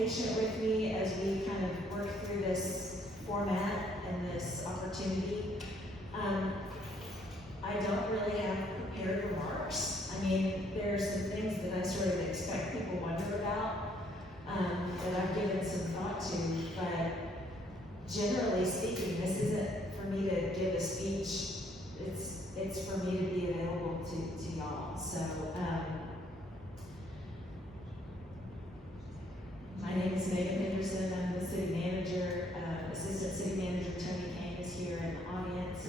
patient with me as we kind of work through this format and this opportunity. I don't really have prepared remarks. I mean, there's some things that I sort of expect people wonder about that I've given some thought to, but generally speaking, this isn't for me to give a speech. It's for me to be available to y'all. So, my name is Megan Henderson. I'm the city manager. Assistant City Manager Tony Kane is here in the audience.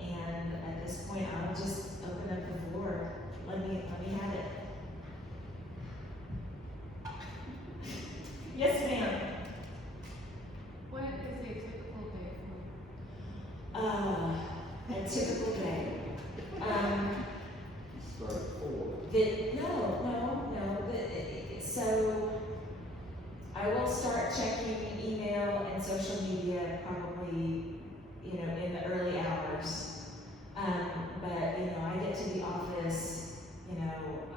And at this point, I'll just open up the floor. Let me have it. Yes, ma'am. What is a typical day for you? A typical day. Start at 4. So I will start checking email and social media probably, in the early hours. But I get to the office,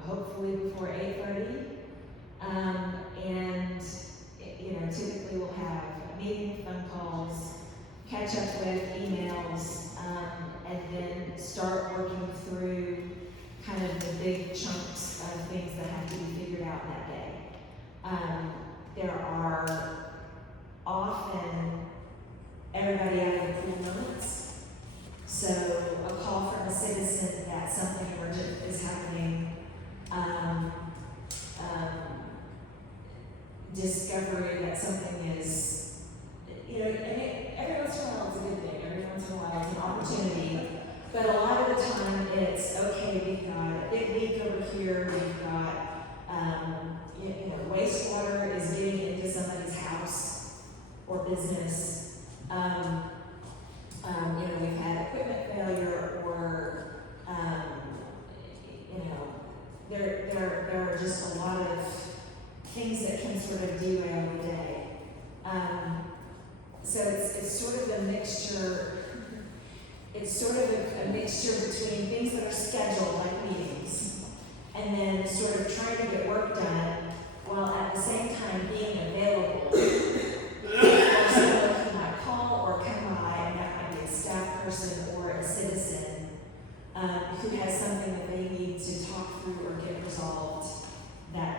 hopefully before 8:30. And typically we'll have a meeting, phone calls, catch up with emails, and then start working through kind of the big chunks of things that have to be figured out that day. There are often everybody out of the pool moments. So a call from a citizen that something urgent is happening, discovery that something is, every once in a while it's a good thing, every once in a while it's an opportunity, but a lot of the time it's, okay, we've got a big leak over here, we've got, wastewater is getting into somebody's house or business, we've had equipment failure, or, there are just a lot of things that can sort of derail the day. So it's sort of a mixture. It's sort of a mixture between things that are scheduled, like meetings, and then sort of trying to get work done while at the same time being available for someone who might call or come by, and that might be a staff person or a citizen who has something that they need to talk through or get resolved that,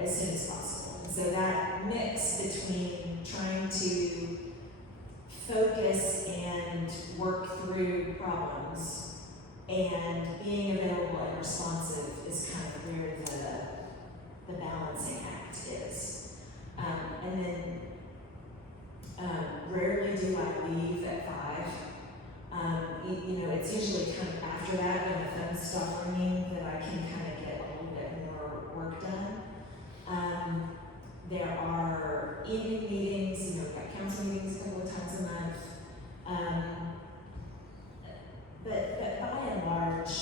as soon as possible. And so that mix between trying to focus and work through problems and being available and responsive is kind of where the balancing act is. And then rarely do I leave at 5. It's usually kind of after that when the phones stop ringing that I can kind of get a little bit more work done. There are evening meetings, we've got council meetings a couple of times a month. But by and large,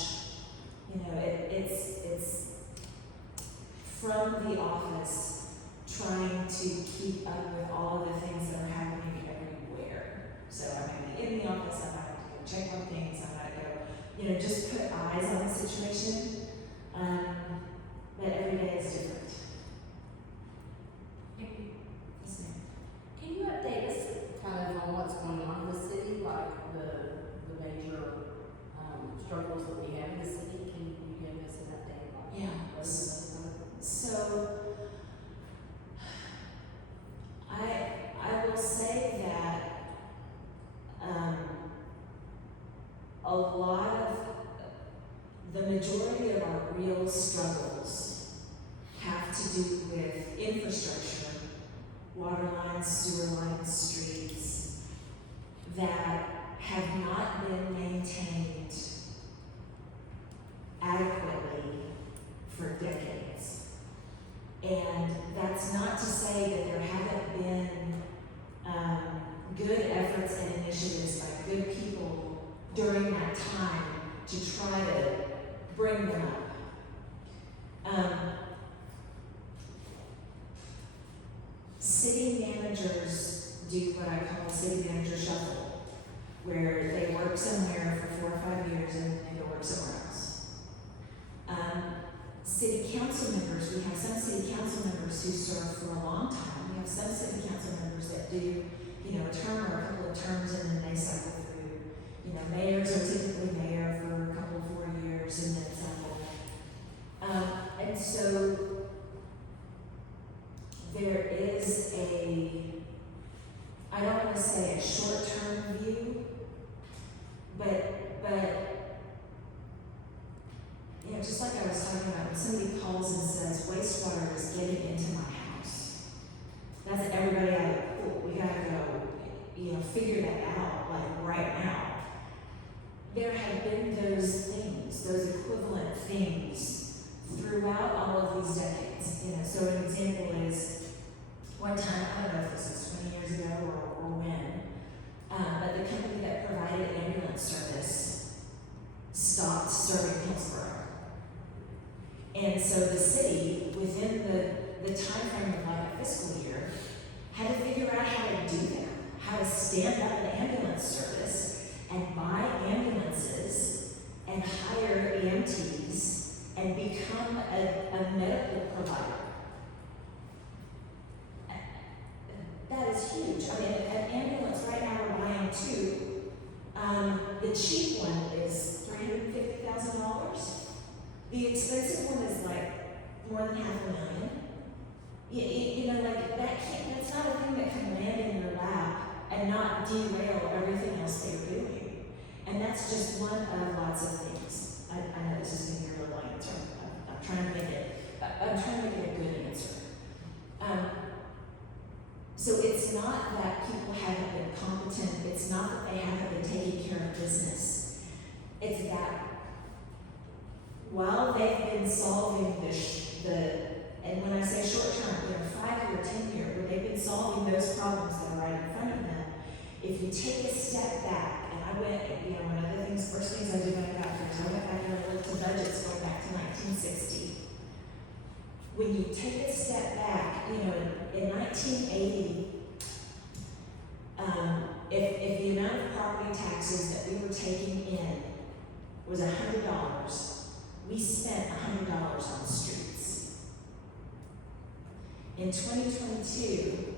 it's from the office trying to keep up with all of the things that are happening everywhere. So I'm going to be in the office, I might have to go check on things, I might go, just put eyes on the situation. But every day is different. Thank you. Yes, ma'am. Can you update us kind of on what's going on in the city, like the major struggles that we have in the city? Can you give us an update on Yeah. that? So I will say that a lot of the majority of our real struggles have to do with infrastructure, water lines, sewer lines, streets that have not been maintained adequately for decades. And that's not to say that there haven't been good efforts and initiatives by good people during that time to try to bring them up. City managers do what I call a city manager shuffle, where they work somewhere for 4 or 5 years and then they go work somewhere else. city council members, we have some city council members who serve for a long time. We have some city council members that do, you know, a term or a couple of terms and then they cycle through. You know, mayors are typically mayor for a couple, 4 years and then cycle. And so there is I don't want to say a short-term view, but you know, just like I was talking about, when somebody calls and says wastewater is getting into my house, that's everybody out of the pool. We gotta go, you know, figure that out like right now. There have been those things, those equivalent things throughout all of these decades. You know, so an example is one time, I don't know if this was 20 years ago or when, but the company that provided ambulance service stopped serving Hillsborough. And so the city, within the time frame of like a fiscal year, had to figure out how to do that, how to stand up an ambulance service and buy ambulances and hire EMTs and become a medical provider. That is huge. I mean, an ambulance right now we're buying two. The cheap one is $350,000. The expensive one is like more than $500,000. You know, like that's not a thing that can land in your lap and not derail everything else that you're doing. And that's just one of lots of things. I know this is going to be a real long answer. I'm trying to make it a good answer. So it's not that people haven't been competent, it's not that they haven't been taking care of business. It's that while they've been solving and when I say short term, you know, 5-year, 10-year, where they've been solving those problems that are right in front of them, if you take a step back, and I went, you know, one of the first things I did when I got here is I went back and I looked at budgets going back to 1960. When you take a step back, you know, in 1980, if the amount of property taxes that we were taking in was $100, we spent $100 on the streets. In 2022,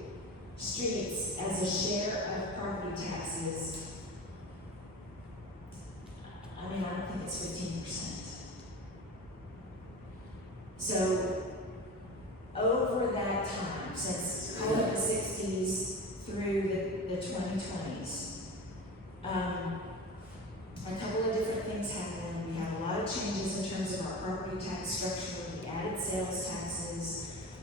streets as a share of property taxes, I mean, I don't think it's 15%. So, over that time, since call it the 60s through the 2020s, a couple of different things happened. We had a lot of changes in terms of our property tax structure. We added sales taxes.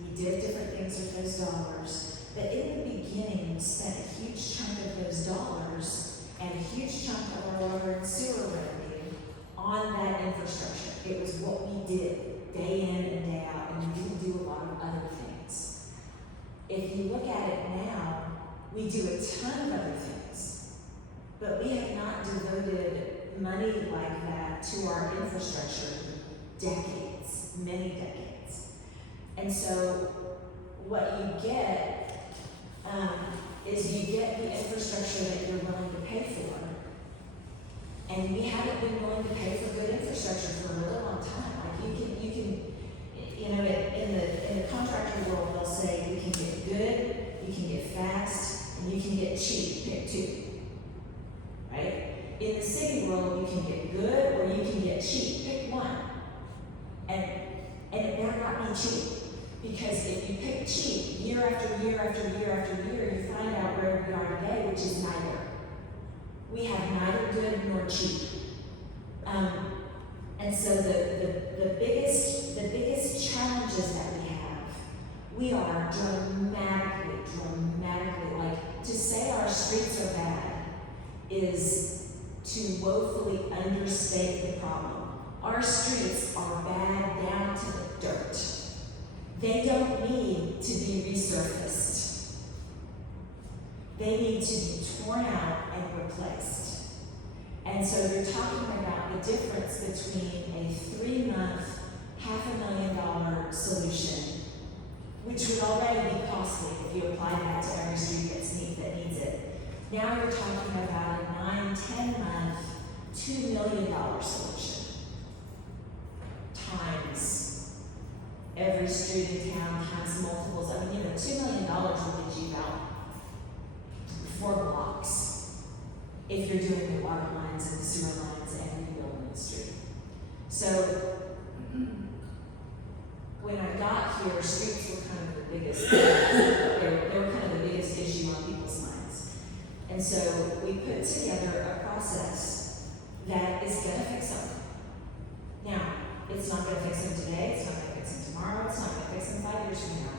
We did different things with those dollars. But in the beginning, we spent a huge chunk of those dollars and a huge chunk of our water and sewer revenue on that infrastructure. It was what we did day in and day out, and we didn't do a lot of other things. If you look at it now, we do a ton of other things, but we have not devoted money like that to our infrastructure in decades, many decades. And so what you get is you get the infrastructure that you're willing to pay for. And we haven't been willing to pay for good infrastructure for a really long time. Like you can, you know, in the contractor world, they'll say you can get good, you can get fast, and you can get cheap. Pick two, right? In the city world, you can get good or you can get cheap. Pick one, and it better not be cheap, because if you pick cheap year after year after year after year, you find out where we are today, which is neither. We have neither good nor cheap. And so the biggest challenges that we are dramatically, like, to say our streets are bad is to woefully understate the problem. Our streets are bad down to the dirt. They don't need to be resurfaced. They need to be torn out and replaced. And so you're talking about the difference between a 3-month, $500,000 solution, which would already be costly if you apply that to every street that needs it. Now you're talking about a 9-10-month, $2 million solution times street in town has multiples. I mean, $2 million will get you out 4 blocks if you're doing the water lines and the sewer lines and rebuilding the street. So when I got here, streets were kind of the biggest, they were kind of the biggest issue on people's minds. And so we put together a process that is gonna fix them. Now, it's not gonna fix them today, it's not gonna fix them tomorrow, it's not gonna fix them 5 years from now.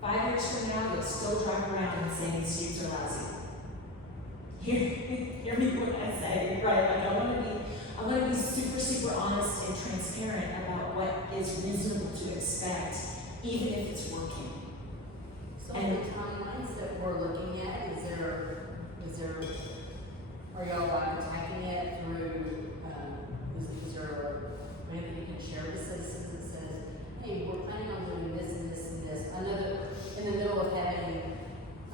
5 years from now, you'll still drive around and say the streets are lousy. Hear me when I say, right, like I wanna be super honest and transparent about what is reasonable to expect, even if it's working. So the timelines that we're looking at, is there, are y'all like attacking it through, is there a way that you can share with citizens that says, hey, we're planning on doing this and this and this? I know that in the middle of having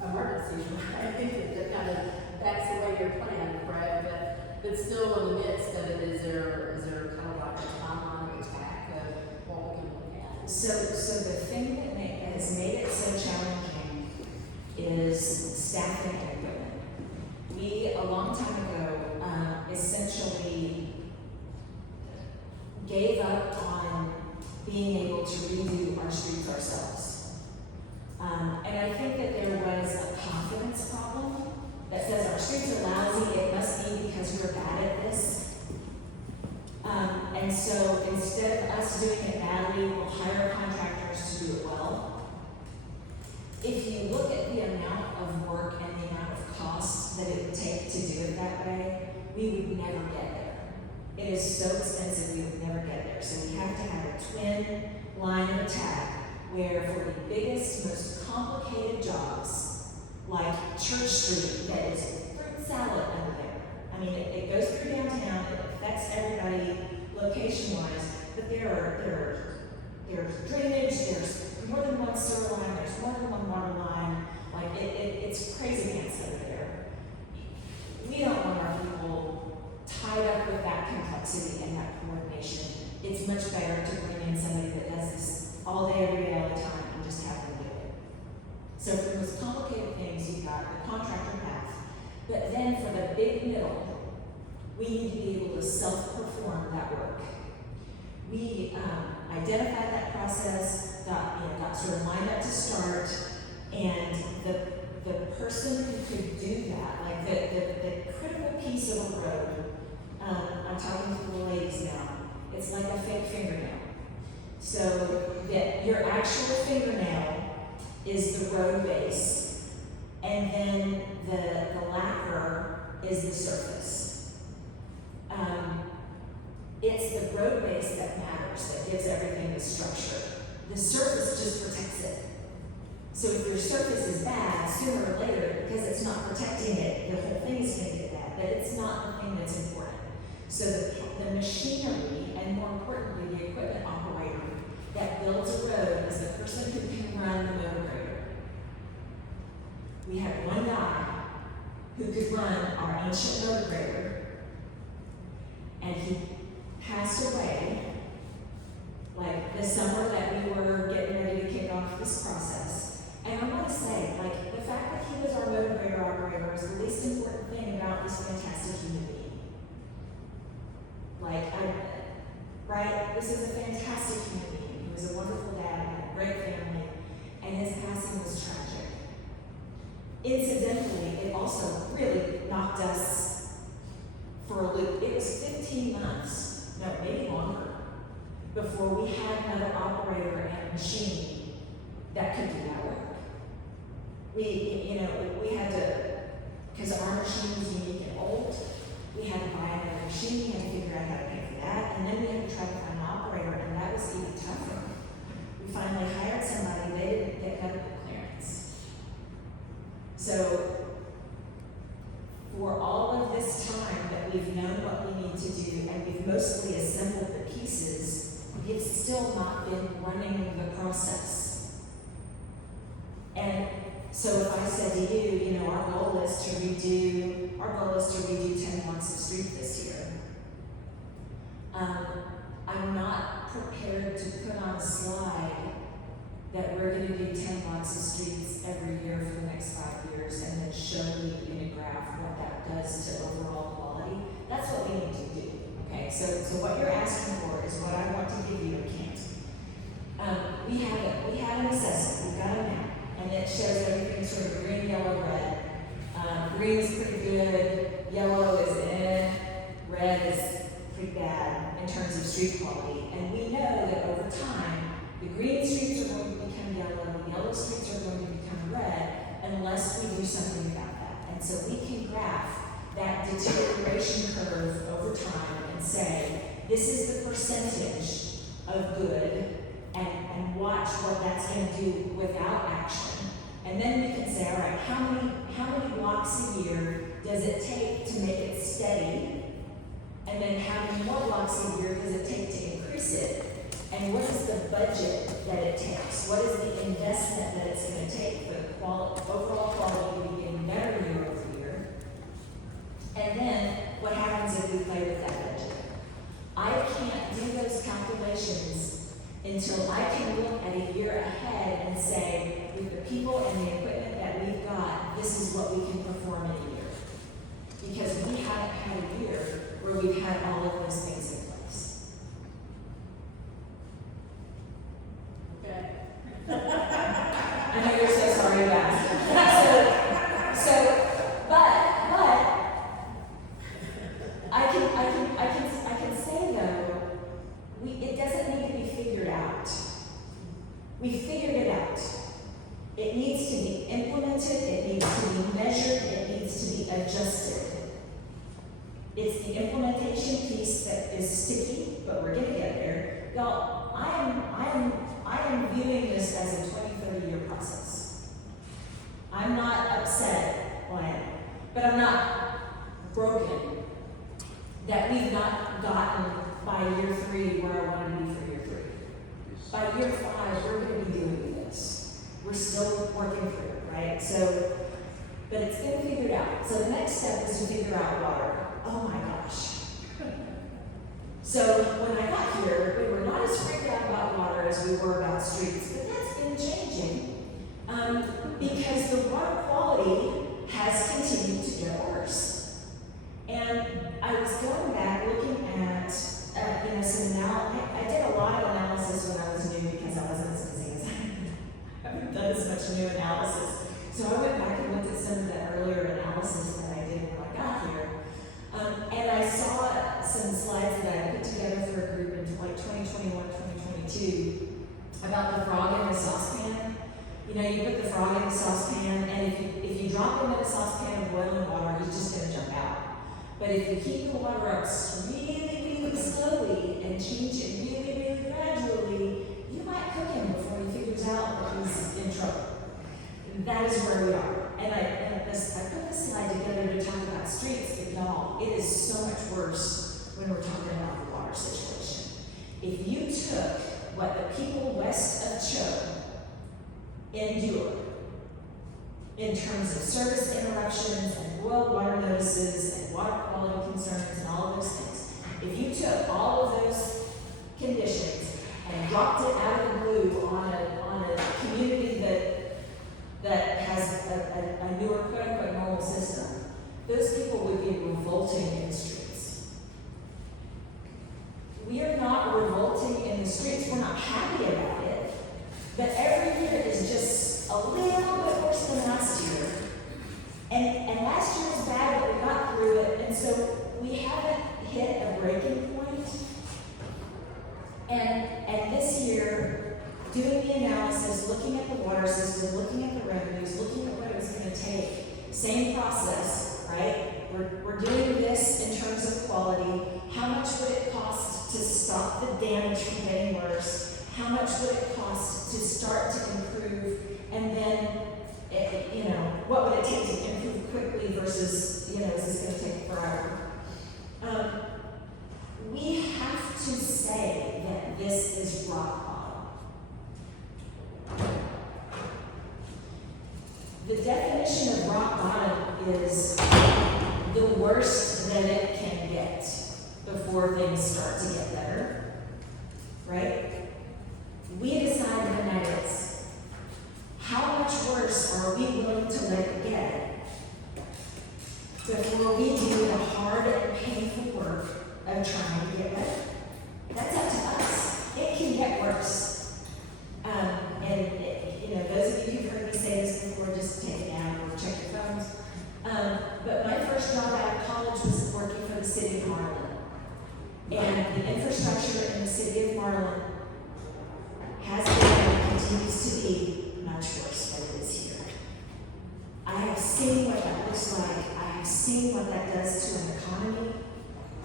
emergencies, right, I think that kind of, that's the way you're planning, right? But still in the midst of it, is there kind of like a timeline of attack of what we can look at? So the thing that has made it so challenging is staffing and equipment. We, a long time ago, essentially gave up on being able to redo our streets ourselves. And I think that there was a confidence problem that says our streets are lousy, it must be because we're bad at this. And so instead of us doing it badly, we'll hire contractors to do it well. If you look at the amount of work and the amount of cost that it would take to do it that way, we would never get there. It is so expensive, we would never get there. So we have to have a twin line of attack where for the biggest, most complicated jobs, like Church Street, that is fruit salad under there. I mean, it goes through downtown, it affects everybody location-wise, but there's drainage, there's more than one sewer line, there's more than one water line, like it's crazy pants over there. We don't want our people tied up with that complexity and that coordination. It's much better to bring in somebody that does this all day, every day, all the time, and just have them do it. So for the most complicated things, you've got the contractor path. But then for the big middle, we need to be able to self-perform that work. We identified that process, got sort of lined up to start, and the person who could do that, like the critical piece of a road, I'm talking to the ladies now, it's like a fake fingernail. So that your actual fingernail is the road base, and then the lacquer is the surface. It's the road base that matters, that gives everything the structure. The surface just protects it. So if your surface is bad, sooner or later, because it's not protecting it, the whole thing is going to get bad, but it's not the thing that's important. So the machinery, and more importantly, the equipment operator that builds a road is the person who can run the motor grader. We had one guy who could run our ancient motor grader, and he passed away like the summer that we were getting ready to kick off this process. And I want to say, like, the fact that he was our motor grader operator is the least important thing about this fantastic human being. Like, right? This is a fantastic human being. He was a wonderful dad, had a great family, and his passing was tragic. Incidentally, it also really knocked us for a loop. It was 15 months, no, maybe longer, before we had another operator and machine that could do that work. We had to, because our machine was unique and old, we had to buy another machine, we had to figure out how to pay for that, and then we had to try to find an operator, and that was even tougher. We finally hired somebody, they didn't get medical clearance. So, for all of this time that we've known what we need to do, and we've mostly assembled the pieces, we've still not been running the process. And so if I said to you, our goal is to redo 10 blocks of street this year. I'm not prepared to put on a slide that we're gonna do 10 blocks of streets every year for the next 5 years and then show you in a graph what that does to overall quality, that's what we need to do, okay? So what you're asking for is what I want to give you and can't. We have an assessment, we've got a map, and it shows everything sort of green, yellow, red. Green's pretty good, yellow is red is pretty bad in terms of street quality. And we know that over time, the green streets are going to become yellow, the yellow streets are going to become red, unless we do something about that. And so we can graph that deterioration curve over time and say, this is the percentage of good, and watch what that's going to do without action. And then we can say, all right, how many blocks a year does it take to make it steady? And then how many more blocks a year does it take to increase it? And what is the budget that it takes? What is the investment that it's going to take for the overall quality to be getting better year over year? And then what happens if we play with that budget? I can't do those calculations until I can look at a year ahead and say, with the people and the equipment that we've got, this is what we can perform in a year. Because we haven't had a year where we've had all of those things in place. Okay. I know you're so sorry you asked. But I can say though, it doesn't need to be figured out. We figured it out. It needs to be implemented, it needs to be measured, it needs to be adjusted. It's the implementation piece that is sticky, but we're gonna get there. Y'all, I am viewing this as a 20-30 year process. I'm not upset, well I am, but I'm not broken that we've not gotten by year 3 where I want to be for year 3. By year 5, we're going to be doing this. We're still working through it, right? So, but it's been figured out. So the next step is to figure out water. Oh my gosh. So when I got here, we were not as freaked out about water as we were about streets, but that's been changing because the water quality has continued to get worse. And I was going back looking at some I did a lot of analysis when I was new because I wasn't as busy as I haven't done as much new analysis. So I went back and looked at some of the earlier analysis that I did when I got here. And I saw some slides that I put together for a group in like 2021, 2022 about the frog in the saucepan. You know, you put the frog in the saucepan, and if you drop him in a saucepan of boiling water, he's just going to jump out. But if you keep the water up really slowly and change it really gradually, you might cook him before he figures out that he's in trouble. That is where we are. And I put this slide together to talk about streets, but y'all, it is so much worse when we're talking about the water situation. If you took what the people west of Cho endure in terms of service interruptions and boil water notices and water quality concerns and all of those things, if you took all of those conditions and dropped it out of the blue on a community that has a newer quote-unquote normal system, those people would be revolting in the streets. We are not revolting in the streets. We're not happy about it. But every year is just a little bit worse than last year. And last year was bad, but we got through it. And so we haven't hit a breaking point. And this year, doing the analysis, looking at the water system, looking at the revenues, looking at what it's going to take, same process, right? We're doing this in terms of quality. How much would it cost to stop the damage from getting worse? How much would it cost to start to improve? And then, what would it take to improve quickly versus, is this going to take forever? We have to say that this is rock bottom. The definition of rock bottom is the worst that it can get before things start to get better, right? We decide when that is. infrastructure in the city of Marlin has been and continues to be much worse than it is here. I have seen what that looks like. I have seen what that does to an economy.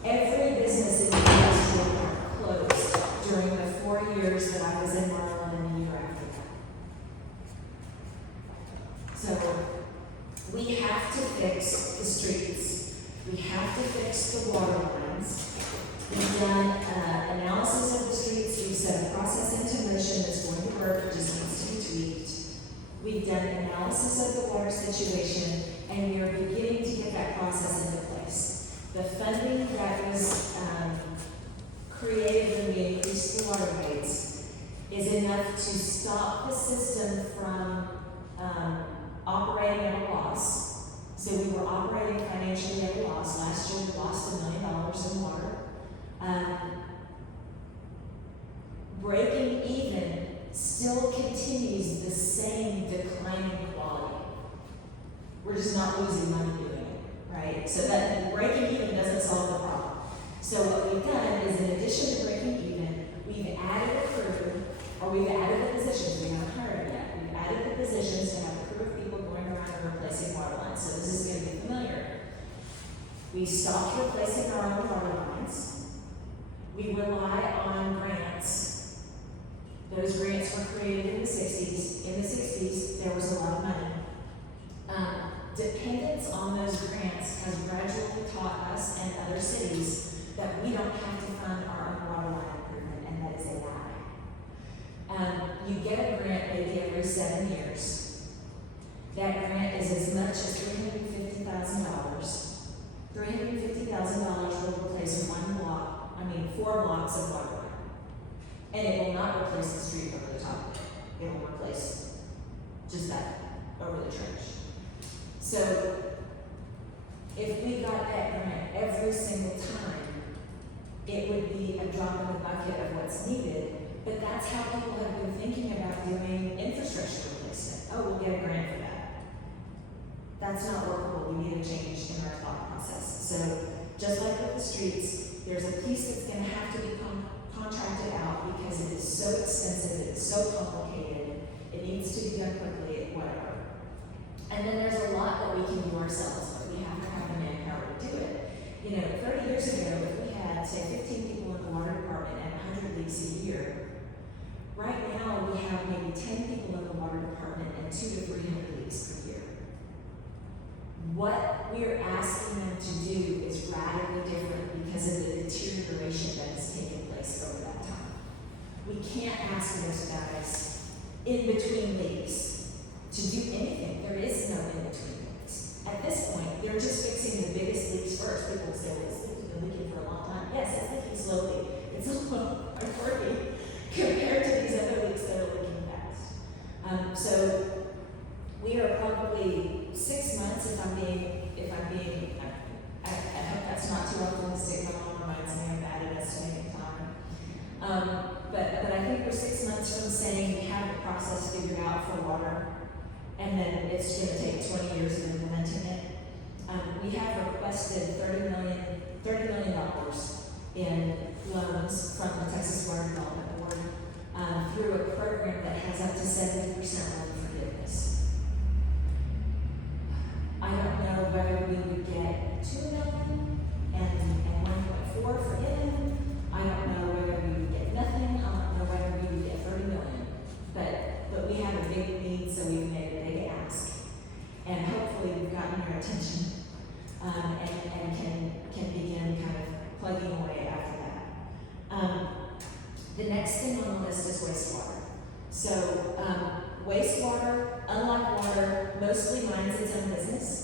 Every business in the industrial park closed during the 4 years that I was in Marlin and the year after that. So we have to fix the streets. We have to fix the water lines. We've done analysis of the streets. We've set a process into motion that's going to work. It just needs to be tweaked. We've done analysis of the water situation, and we are beginning to get that process into place. The funding that was created when we increased the water rates is enough to stop the system from operating at a loss. So we were operating financially at a loss. Last year we lost $1 million in water. Breaking even still continues the same declining quality. We're just not losing money doing it, right? So that breaking even doesn't solve the problem. So what we've done is, in addition to breaking even, we've added a crew, or we've added the positions. We haven't hired yet. We've added the positions to have a crew of people going around and replacing water lines. So this is going to be familiar. We stopped replacing our own water lines. We rely on grants. Those grants were created in the 60s. In the 60s, there was a lot of money. Dependence on those grants has gradually taught us and other cities that we don't have to fund our own water line improvement, and that is a lie. You get a grant maybe every 7 years. That grant is as much as $350,000. $350,000 will replace 4 blocks of water line. And it will not replace the street over the top of it. It'll replace just that over the trench. So if we got that grant every single time, it would be a drop in the bucket of what's needed. But that's how people have been thinking about doing infrastructure replacement. Oh, we'll get a grant for that. That's not workable. We need a change in our thought process. So just like with the streets, there's a piece that's going to have to be contracted out because it is so expensive, it's so complicated, it needs to be done quickly, whatever. And then there's a lot that we can do ourselves, but we have to have the manpower to do it. 30 years ago, if we had, say, 15 people in the water department and 100 leaks a year, right now we have maybe 10 people in the water department and 200 to 300 leaks per year. What we're asking them to do is radically different because of the deterioration that has taken place over that time. We can't ask those guys in between leaks to do anything. There is no in between leaks. At this point, they're just fixing the biggest leaks first. People say, well, it's been leaking for a long time. Yes, it's leaking slowly. It's a little quirky compared to these other leaks that are leaking fast. So we are probably 6 months, I hope that's not too optimistic. My mom reminds me of that at estimating time. But I think we're 6 months from saying we have the process figured out for water, and then it's going to take 20 years of implementing it. We have requested $30 million in loans from the Texas Water Development Board through a program that has up to 70% loan forgiveness. I don't know whether we would get $2 million and 1.4 forgiven. I don't know whether we would get nothing. I don't know whether we would get $30 million. But we have a big need, so we've made a big ask. And hopefully we've gotten your attention and can begin kind of plugging away after that. The next thing on the list is wastewater. So wastewater, unlike water, mostly minds its own business.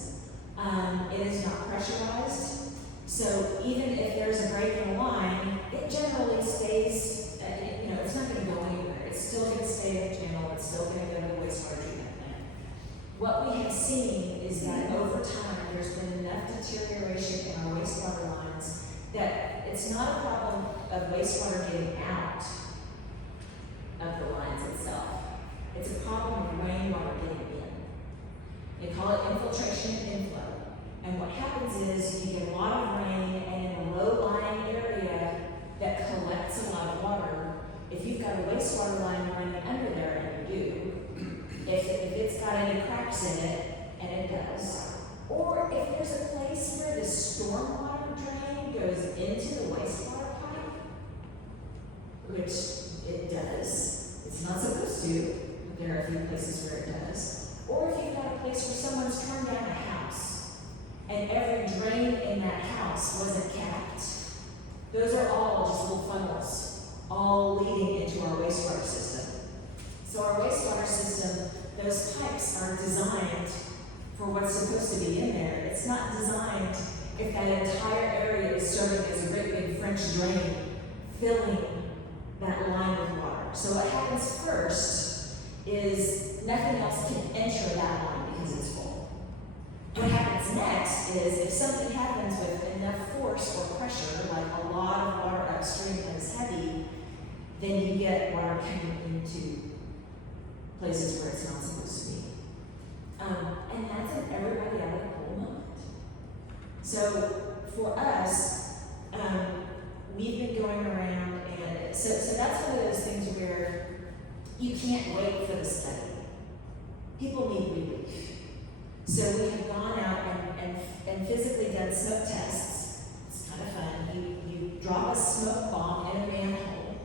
It is not pressurized. So even if there's a break in a line, it generally stays, it's not going to go anywhere. It's still going to stay in the channel. It's still going to go to the wastewater treatment plant. What we have seen is that over time, there's been enough deterioration in our wastewater lines that it's not a problem of wastewater getting out of the lines itself. It's a problem of rainwater getting in. They call it infiltration and inflow. And what happens is you get a lot of rain, and in a low-lying area that into the wastewater pipe, which it does, it's not supposed to, but there are a few places where it does. Or if you've got a place where someone's turned down a house, and every drain in that house wasn't capped. Those are all just little funnels, all leading into our wastewater system. So our wastewater system, those pipes are designed for what's supposed to be in there. It's not designed if that entire area is serving as a great big French drain, filling that line with water. So what happens first is nothing else can enter that line because it's full. What happens next is if something happens with enough force or pressure, like a lot of water upstream that is heavy, then you get water coming into places where it's not supposed to be. And that's an everybody out of the cool moment. So for us, we've been going around, and so that's one of those things where you can't wait for the study. People need relief. So we have gone out and physically done smoke tests. It's kind of fun. You drop a smoke bomb in a manhole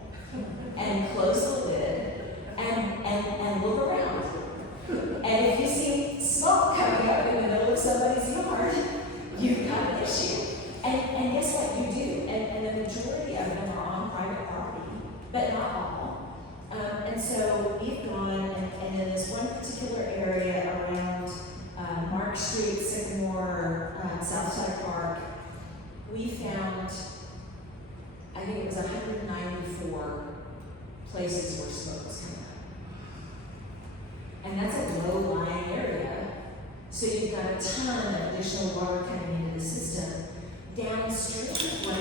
and close the lid and look around. And if you see smoke coming up in the middle of somebody's yard, you've got an issue. And guess what? You do. And the majority of them are on private property, but not all. And so we've gone, and in this one particular area around Mark Street, Sycamore, Southside Park, we found, I think it was 194 places where smoke was coming out. And that's a low-lying area. So you've got a ton of additional water coming into the system. Downstream, what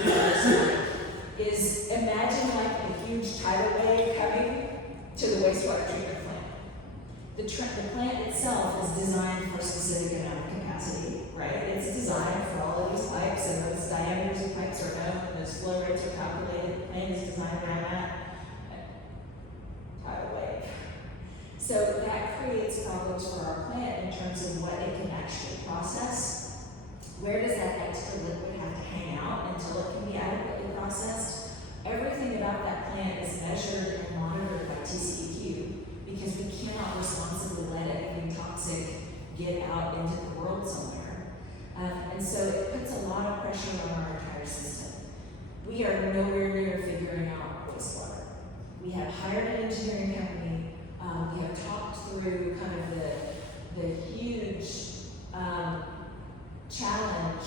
it is imagine like a huge tidal wave coming to the wastewater treatment plant. The plant itself is designed for a specific amount of capacity, right? It's designed for all of these pipes, and those diameters of pipes are known, and those flow rates are calculated. The plant is designed around that tidal wave. So that creates problems for our plant in terms of what it can actually process. Where does that extra liquid have to hang out until it can be adequately processed? Everything about that plant is measured and monitored by TCEQ because we cannot responsibly let anything toxic get out into the world somewhere. And so it puts a lot of pressure on our entire system. We are nowhere near figuring out wastewater. We have hired an engineering company. We have talked through kind of the huge challenge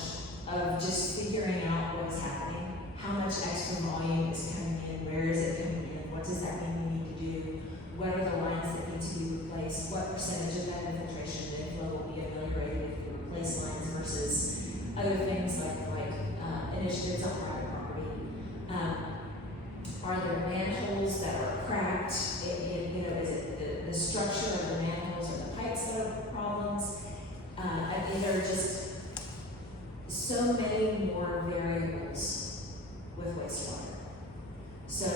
of just figuring out what is happening, how much extra volume is coming in, where is it coming in, what does that mean we need to do, what are the lines that need to be replaced, what percentage of that infiltration and inflow will be ameliorated if we replace lines versus other things like initiatives on private property. Are there manholes that are cracked? Is it the structure of the manholes or the pipes that are problems? There are just so many more variables with wastewater. So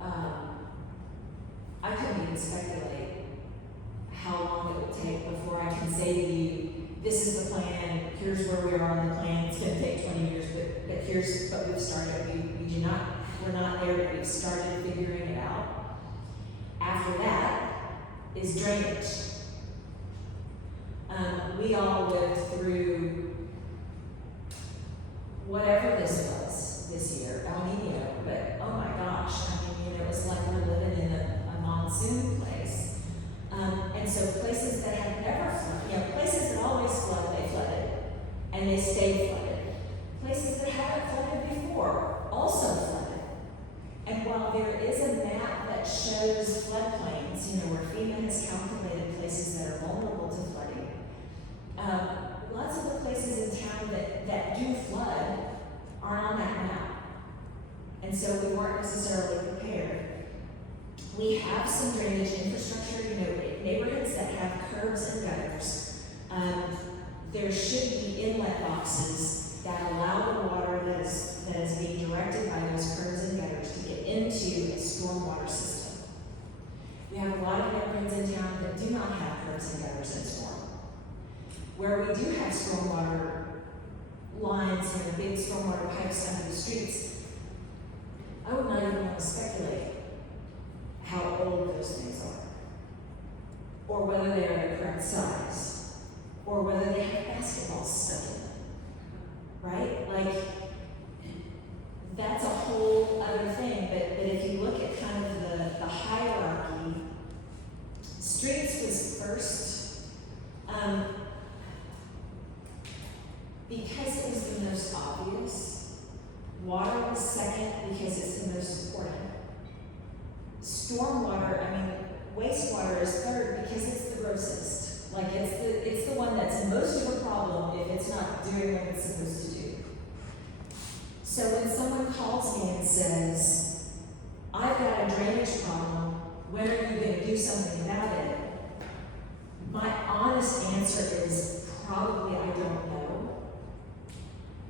I couldn't even speculate how long it will take before I can say to you, this is the plan, here's where we are on the plan, it's gonna take 20 years, but we've started. We're not there, but we've started figuring it out. After that is drainage. We all lived through whatever this was this year, El Nino, but oh my gosh, it was like we're living in a monsoon place. And so places that have never flooded, places that always flood, they flooded, and they stayed flooded. Places that haven't flooded before also flooded. And while there is a map that shows floodplains, where FEMA has calculated places that are vulnerable to flooding, lots of the places in town that do flood aren't on that map. And so we weren't necessarily prepared. We have some drainage infrastructure, neighborhoods that have curbs and gutters. There should be inlet boxes that allow the water that is being directed by those curbs and gutters to get into a stormwater system. We have a lot of neighborhoods in town that do not have curbs and gutters and storm. Where we do have stormwater lines, big stormwater pipes under the I would not even want to speculate how old those things are, or whether they are the correct size, or whether they have basketballs stuck in them, right? Like, that's a whole other thing, but if you look at kind of the hierarchy, streets was first, because it was the most obvious. Water was second because it's the most important. Stormwater, wastewater is third because it's the grossest. Like, it's the one that's most of a problem if it's not doing what it's supposed to do. So when someone calls me and says, I've got a drainage problem, when are you going to do something about it? My honest answer is probably I don't know.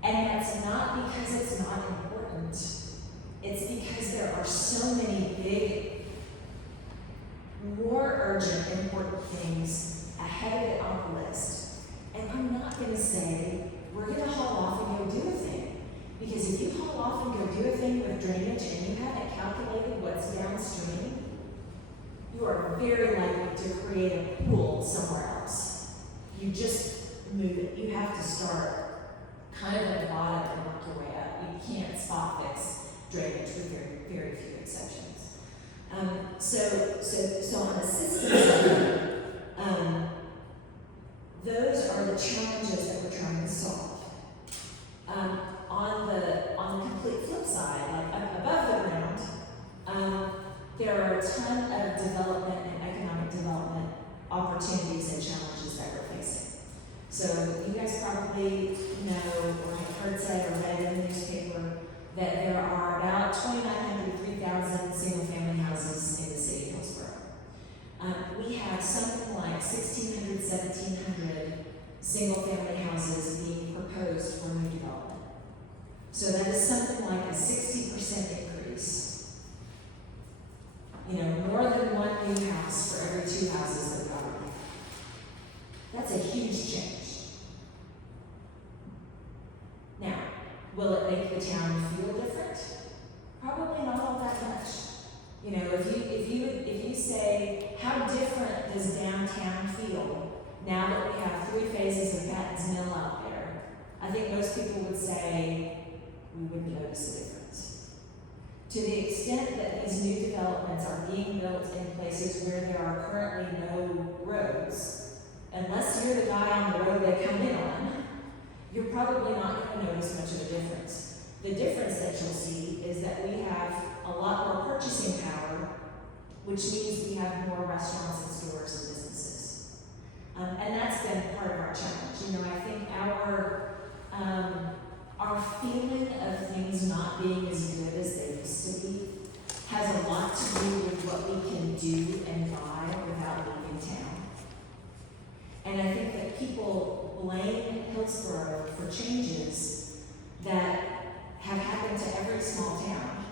And that's not because it's not important. It's because there are so many big, more urgent, important things ahead of it on the list. And I'm not going to say, we're going to haul off and go do a thing. Because if you haul off and go do a thing with drainage and you haven't calculated what's downstream, you are very likely to create a pool somewhere else. You just move it. You have to start kind of at the bottom and work your way up. You can't spot fix drainage with very, very few exceptions. So on the system side, those are the challenges that we're trying to solve. On the complete flip side, like up above the ground, there are a ton of development and economic development opportunities and challenges that we're facing. So you guys probably know or have heard said or read in the newspaper that there are about 2,900 to 3,000 single-family houses in the city of Hillsborough. We have something like 1,600, 1,700 single-family houses being proposed for new development. So that is something like a 60% increase. More than one new house for every 2 houses that we already have. That's a huge change. Now, will it make the town feel different? Probably not all that much. If you say, how different does downtown feel now that we have 3 phases of Patton's Mill out there? I think most people would say we wouldn't notice a difference. To the extent that these new developments are being built in places where there are currently no roads, unless you're the guy on the road they come in on, you're probably not going to notice much of a difference. The difference that you'll see is that we have a lot more purchasing power, which means we have more restaurants and stores and businesses. And that's been part of our challenge. I think our feeling of things not being as good as they used to be has a lot to do with what we can do and buy without leaving town. And I think that people blame Hillsborough for changes that have happened to every small town.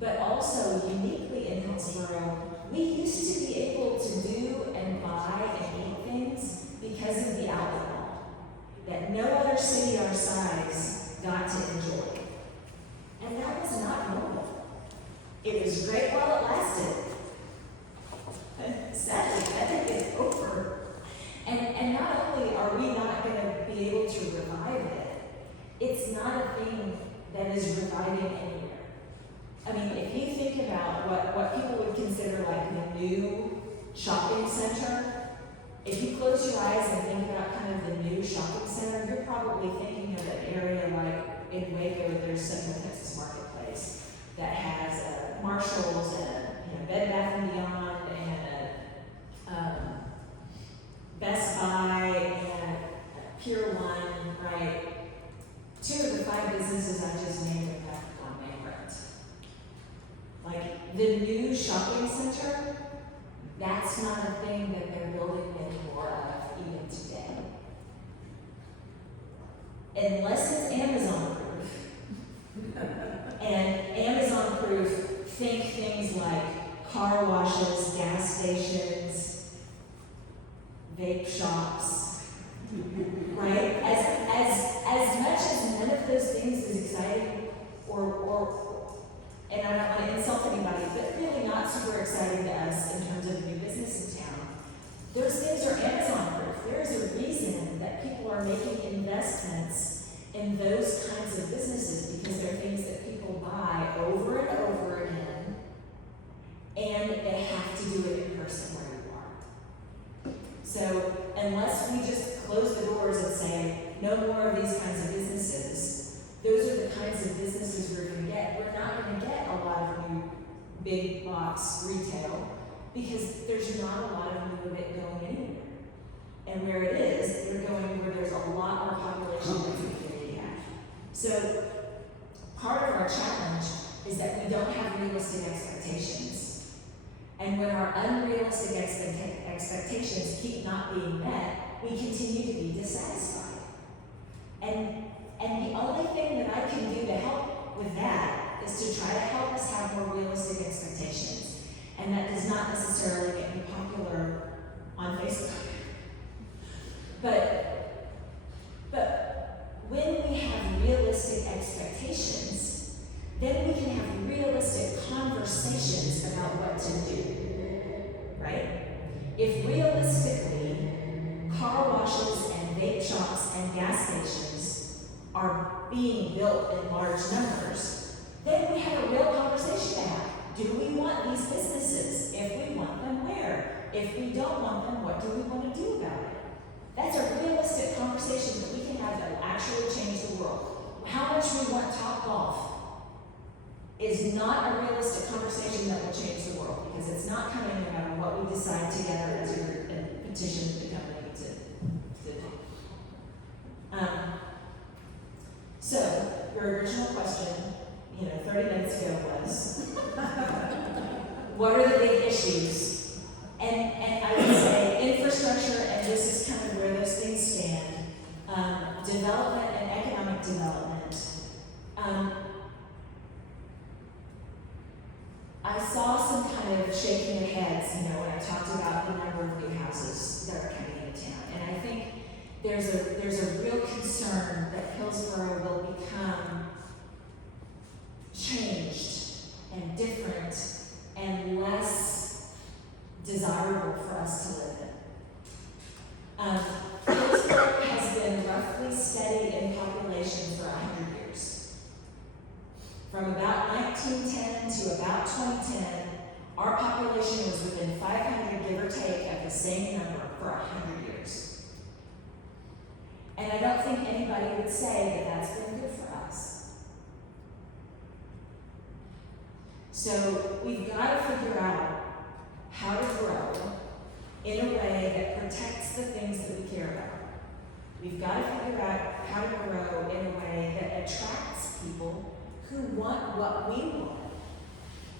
But also, uniquely in Hillsborough, we used to be able to do and buy and eat things because of the outlet mall that no other city our size got to enjoy. And that was not normal. It was great while it lasted. Sadly, I think it's over. And not only are we not going to be able to revive it, it's not a thing that is reviving anywhere. If you think about what people would consider like the new shopping center, if you close your eyes and think about kind of the new shopping center, you're probably thinking of an area like in Waco, there's Central Texas Marketplace that has Marshalls and Bed Bath & Beyond and Best Buy and Pier 1, right? 2 of the 5 businesses I just named have gone bankrupt. Like, the new shopping center, that's not a thing that they're building any more of even today. Unless it's Amazon proof. And Amazon proof, think things like car washes, gas stations, vape shops, right? As much as none of those things is exciting or and I don't want to insult anybody, but really not super exciting to us in terms of new business in town. Those things are Amazon proof. There is a reason that people are making investments in those kinds of businesses because they're things that people buy over and over again, and they have to do it in person where you are. So unless we just close the doors and say, no more of these kinds of businesses, those are the kinds of businesses we're going to get. We're not going to get a lot of new big box retail because there's not a lot of new of it going anywhere. And where it is, they're going where there's a lot more population than we can have. So part of our challenge is that we don't have realistic expectations. And when our unrealistic expectations keep not being met, we continue to be dissatisfied. And the only thing that I can do to help with that is to try to help us have more realistic expectations. And that does not necessarily get me popular on Facebook. But when we have realistic expectations, then we can have realistic conversations about what to do, right? If realistically, car washes and vape shops and gas stations are being built in large numbers, then we have a real conversation to have. Do we want these businesses? If we want them, where? If we don't want them, what do we want to do about it? That's a realistic conversation that we can have that will actually change the world. How much we want Topgolf is not a realistic conversation that will change the world because it's not coming no matter what we decide together as a group and petition the company to do. So, your original question, 30 minutes ago was, what are the big issues? And I would say infrastructure, and this is kind of where those things stand, development and economic development. I saw some kind of shaking of heads, when I talked about the number of new houses that are coming into town. And I think there's a real concern that Hillsborough will become changed and different and less desirable for us to live in. Hillsborough has been roughly steady in population for 100 years. From about 1910 to about 2010, our population was within 500, give or take, of the same number for 100 years. And I don't think anybody would say that that's been good for us. So we've got to figure out how to grow in a way that protects the things that we care about. We've got to figure out how to grow in a way that attracts people who want what we want,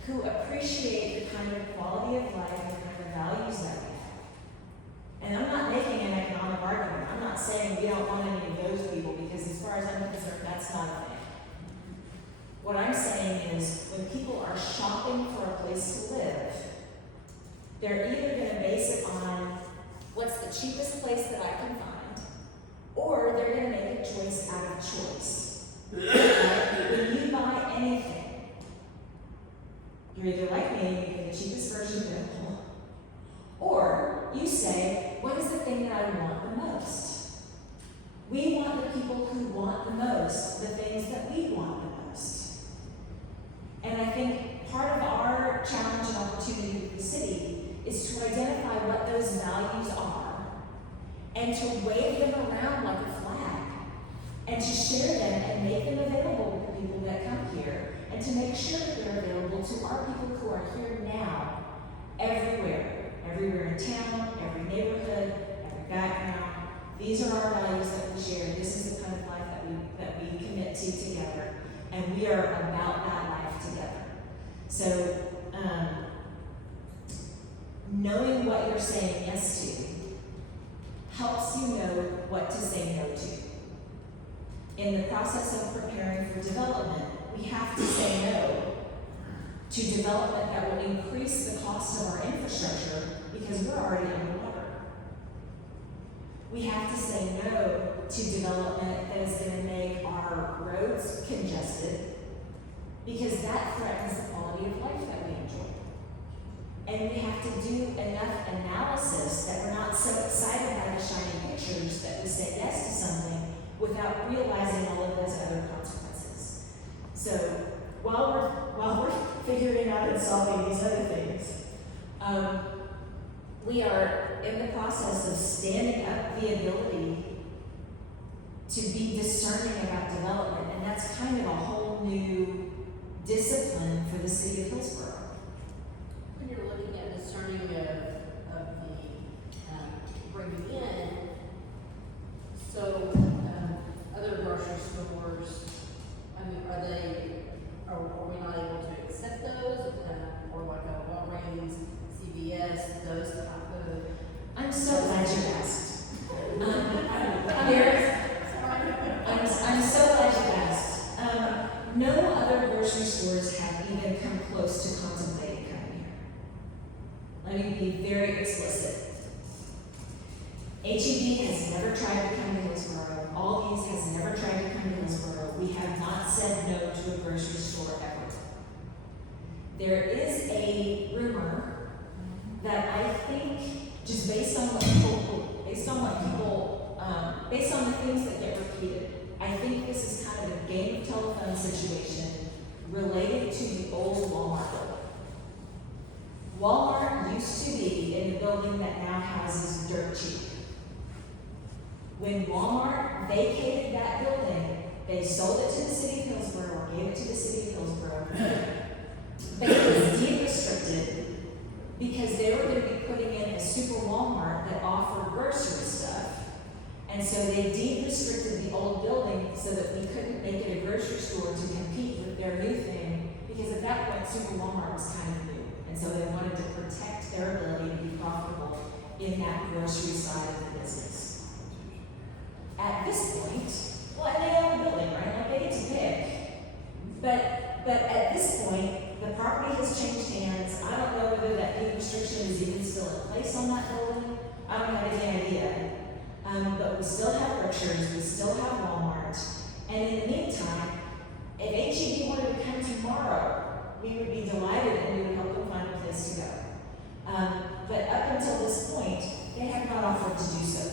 who appreciate the kind of quality of life and the kind of values that we have. And I'm not making an economic argument. I'm not saying we don't want any of those people because as far as I'm concerned, that's not a thing. What I'm saying is when people are shopping for a place to live, they're either going to base it on what's the cheapest place that I can find, or they're going to make a choice out of choice. When you buy anything, you're either like me and you get the cheapest version available, or you say, what is the thing that I want the most? We want the people who want the most, the things that we want the most. And I think part of our challenge and opportunity with the city is to identify what those values are and to wave them around like a flag and to share them and make them available to the people that come here and to make sure that they're available to our people who are here now, everywhere in town, every neighborhood, every background. These are our values that we share. This is the kind of life that we commit to together, and we are about that life together. So, knowing what you're saying yes to helps you know what to say no to. In the process of preparing for development, we have to say no to development that will increase the cost of our infrastructure because we're already underwater. We have to say no to development that is going to make our roads congested because that threatens the quality of life that we enjoy. And we have to do enough analysis that we're not so excited by the shiny pictures that we say yes to something without realizing all of those other consequences. So while we're figuring out and solving these other things, we are in the process of standing up the ability to be discerning about development, and that's kind of a whole new discipline for the city of Hillsborough. When you're looking at discerning of the bringing in, so other grocery stores, I mean, are we not able to accept those, or like a Walgreens, CVS, those type of? I'm so glad you asked. I'm so glad you asked. No other grocery stores have even come close to contemplating coming here. Let me be very explicit. HEB has never tried to come to Hillsborough. Aldi's has never tried to come to Hillsborough. We have not said no to a grocery store ever. There is a rumor that I think, just based on the things that get repeated, I think this is kind of a game of telephone situation related to the old Walmart building. Walmart used to be in the building that now houses Dirt Cheap. When Walmart vacated that building, they sold it to the city of Hillsborough, or gave it to the city of Hillsborough, but it was deed restricted because they were going to be putting in a super Walmart that offered grocery stuff. And so they deed restricted the old building so that we couldn't make it a grocery store to compete with their new thing, because at that point, super Walmart was kind of new. And so they wanted to protect their ability to be profitable in that grocery side of the business. At this point, well, and they own the building, right? Like, they get to pick. But at this point, the property has changed hands. I don't know whether that deed restriction is even still in place on that building. I don't have any idea. But we still have Berkshire's, we still have Walmart. And in the meantime, if HEB wanted to come tomorrow, we would be delighted and we would help them find a place to go. But up until this point, they have not offered to do so.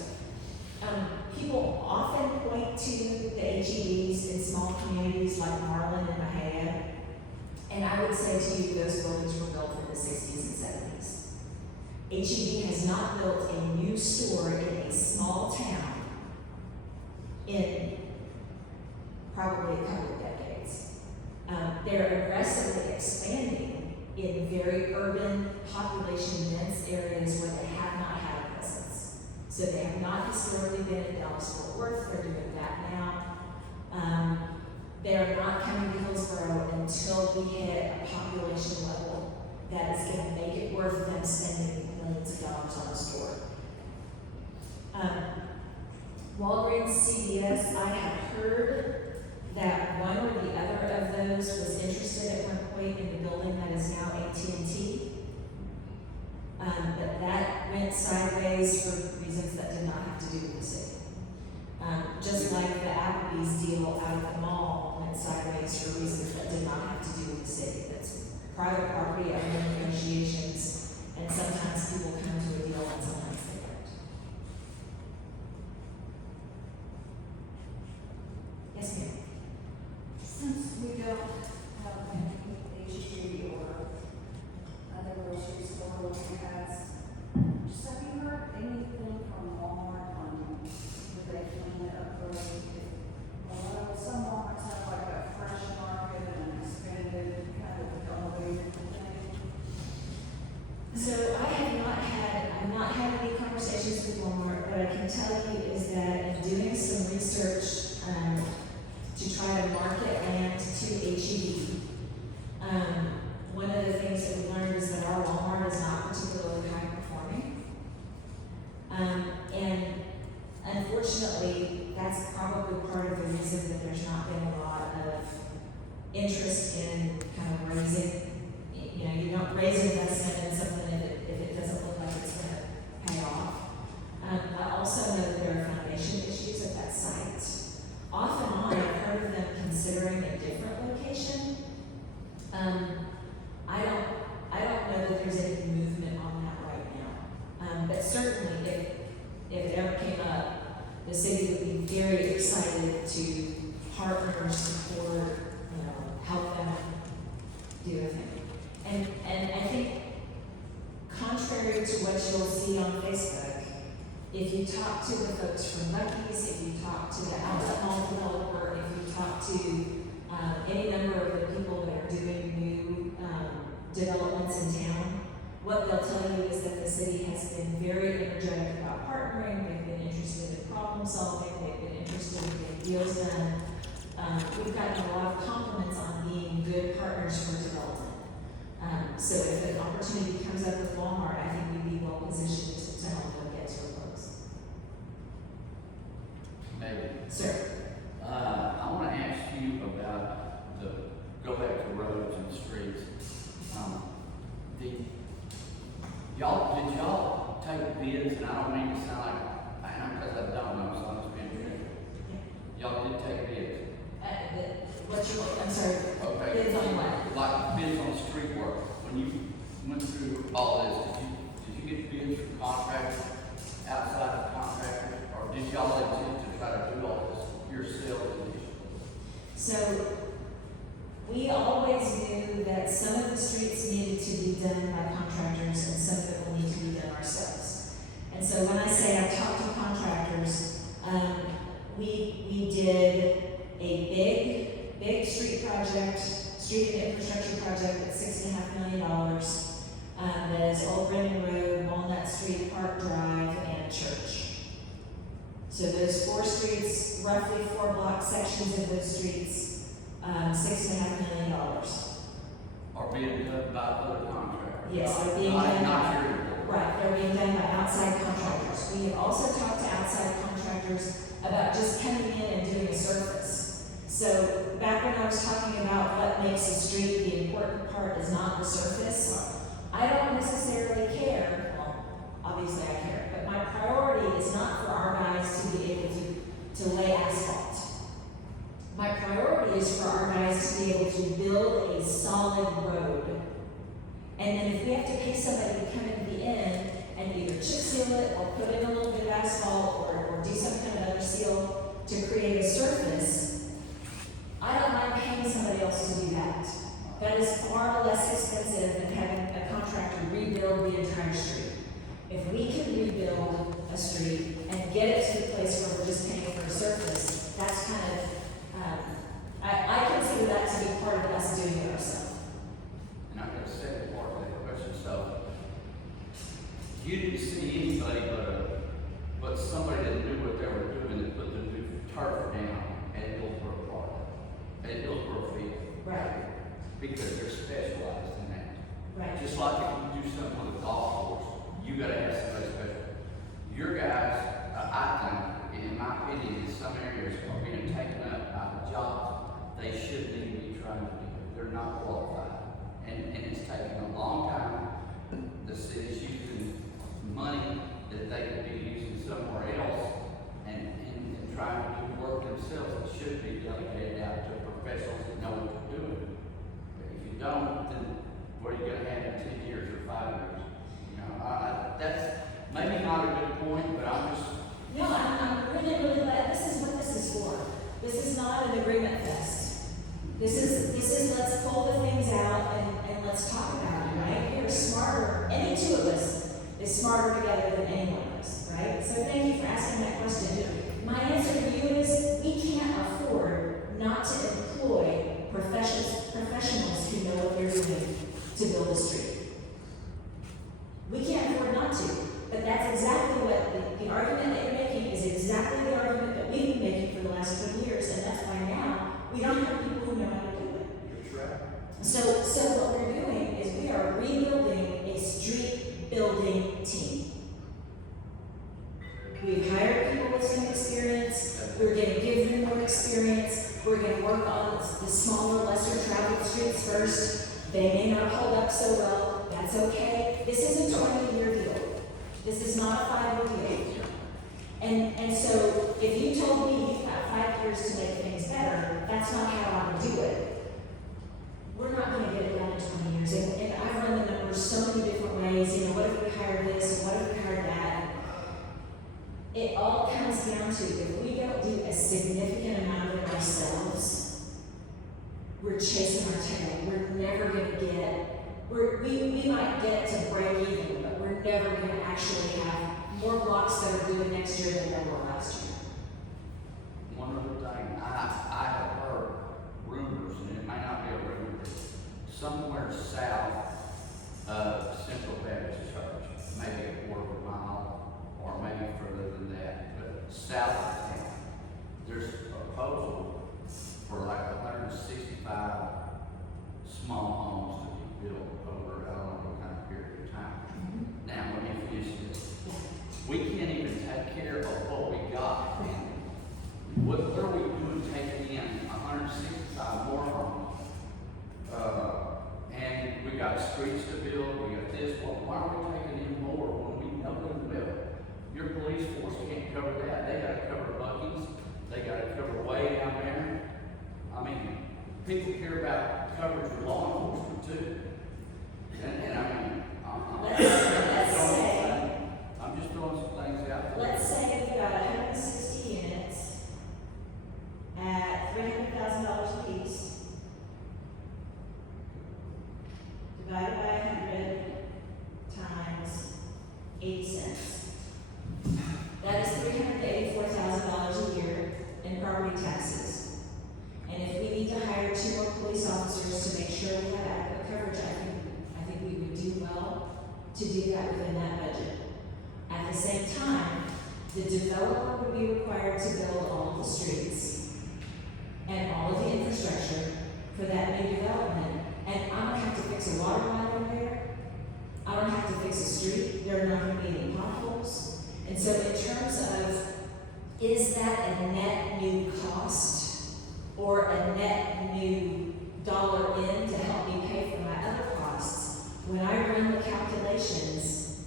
People often point to the HEBs in small communities like Marlin and Mahia, and I would say to you, those buildings were built in the 60s and 70s. HEB has not built a new store in a small town in probably a couple of decades. They're aggressively expanding in very urban, population-dense areas where they have not had a presence. So they have not historically been in Dallas-Fort Worth. They're doing that now. They are not coming to Hillsborough until we hit a population level that is going to make it worth them spending millions of dollars on a store. Walgreens, CVS, I have heard that one or the other of those was interested at one point in the building that is now AT&T. But that went sideways for reasons that did not have to do with the city. Just like the Applebee's deal out of the mall went sideways for reasons that did not have to do with the city. That's private property, under negotiations, and sometimes people come to a deal and sometimes they don't. Yes, ma'am. Since we don't have any HEB or other grocery store looking at, just have you heard anything from Walmart on would they clean it up really? Well, some Walmarts have like a fresh market and expanded kind of elevated thing. So I've not had any conversations with Walmart, but I can tell you is that in doing some research to try to market land to HEB, one of the things that we learned is that our Walmart is not particularly high performing. And unfortunately, that's probably part of the reason that there's not been a lot of interest in kind of raising, you don't raise investment in something if it doesn't look like it's going to pay off. I also know that there are foundation issues at that site. Off and on, I've heard of them considering a different location, I don't know that there's any movement on that right now. But certainly if it ever came up, the city would be very excited to partner, support, help them do a thing. And I think contrary to what you'll see on Facebook, if you talk to the folks from Lucky's, if you talk to the outlet mall developer, if you talk to any number of the people that are doing new developments in town, what they'll tell you is that the city has been very energetic about partnering. They've been interested in problem solving. They've been interested in getting deals done. We've gotten a lot of compliments on being good partners for development. So if an opportunity comes up with Walmart, I think we'd be well positioned to help them get to a close. Maybe. Sir? I want to ask you about go back to roads and streets. Did y'all take bids, and I don't mean to sound like I am because I don't know, so I'm just being true. Y'all did take bids. I'm sorry. Okay. Bids on what? Like bids on street work. When you went through all this, did you get bids from contractors, outside contractors, or did y'all attempt to try to do all this yourselves initially? So we always knew that some of the streets needed to be done by contractors and some of it will need to be done ourselves. And so when I say I've talked to contractors, we did a big street and infrastructure project at $6.5 million. That is Old Brennan Road, Walnut Street, Park Drive, and Church. So those 4 streets, roughly 4 block sections of those streets, $6.5 million. Are being done by other contractors? Yes, they're being done Not by, your. right, they're being done by outside contractors. We have also talked to outside contractors about just coming in and doing a surface. So back when I was talking about what makes a street, the important part is not the surface. I don't necessarily care, well, obviously I care, but my priority is not for our guys to be able to lay asphalt. My priority is for our guys to be able to build a solid road. And then if we have to pay somebody to come into the end and either chip seal it or put in a little bit of asphalt or do some kind of other seal to create a surface, I don't mind paying somebody else to do that. That is far less expensive than having a contractor rebuild the entire street. If we can rebuild a street and get it to the place where we're just paying for a surface, that's kind of, I consider that to be part of us doing it ourselves. And I've got a second part of that question. So, you didn't see anybody but somebody that knew what they were doing that put the new turf down at Hillsborough Park, at Hillsborough Field. Right. Because they're specialized in that. Right. Just like if you do something with a golf course, you gotta have somebody special. Your guys, I think, in my opinion, in some areas are being taken up by jobs they shouldn't even be trying to do. They're not qualified. And it's taken a long time. The city's using money that they could be using somewhere else and trying to do work themselves. It should be delegated out to professionals that know what they're doing. But if you don't, then what are you gonna have in 10 years or 5 years? You know, that's maybe not a good point, but I'm just. No, I'm really glad. This is what this is for. This is not an agreement fest. This is let's pull the things out and let's talk about it, right? You're smarter. Any two of us is smarter together than any one of us, right? So thank you for asking that question. My answer to you is we can't afford not to employ professionals who know what they're doing to build a street. We can't afford not to, but that's exactly what the argument that you're making is exactly the argument that we've been making for the last 20 years, and that's why now we don't have people who know how to do it. You're right. So what we're doing is we are rebuilding a street building team. We've hired people with some experience. We're going to give them more experience. We're going to work on the smaller, lesser traveled streets first. They may not hold up so well. That's okay. This is a 20-year deal. This is not a 5-year deal. And so if you told me you've got 5 years to make things better, that's not how I would do it. We're not going to get chasing our tail. We're never gonna we might get to break even, but we're never gonna actually have more blocks that are good next year than there were last year. One other thing, I have heard rumors, and it may not be a rumor, but somewhere south of Central Baptist Church, maybe a quarter of a mile, or maybe further than that, but south of town, there's a proposal for like 165 small homes to be built over, I don't know what kind of period of time. Now, let me finish this. We can't even take care of what we got. What are we doing taking in 165 more homes? And we got streets to build, we got this, well, why are we taking in more when we know them well? Your police force can't cover that, they gotta cover Buc-ee's, they gotta cover way down there. I mean, people care about coverage of law enforcement too. And I mean, I'm just throwing some things out there. Let's say we've got 160 units at $300,000 a piece, divided by 100 times 80 cents. That is $384,000 a year in property taxes. And if we need to hire 2 more police officers to make sure we have adequate coverage, I think we would do well to do that within that budget. At the same time, the developer would be required to build all of the streets and all of the infrastructure for that new development. And I don't have to fix a water line over there. I don't have to fix a street. There are not going to be any potholes. And so in terms of, is that a net new cost or a net new dollar in to help me pay for my other costs? When I run the calculations,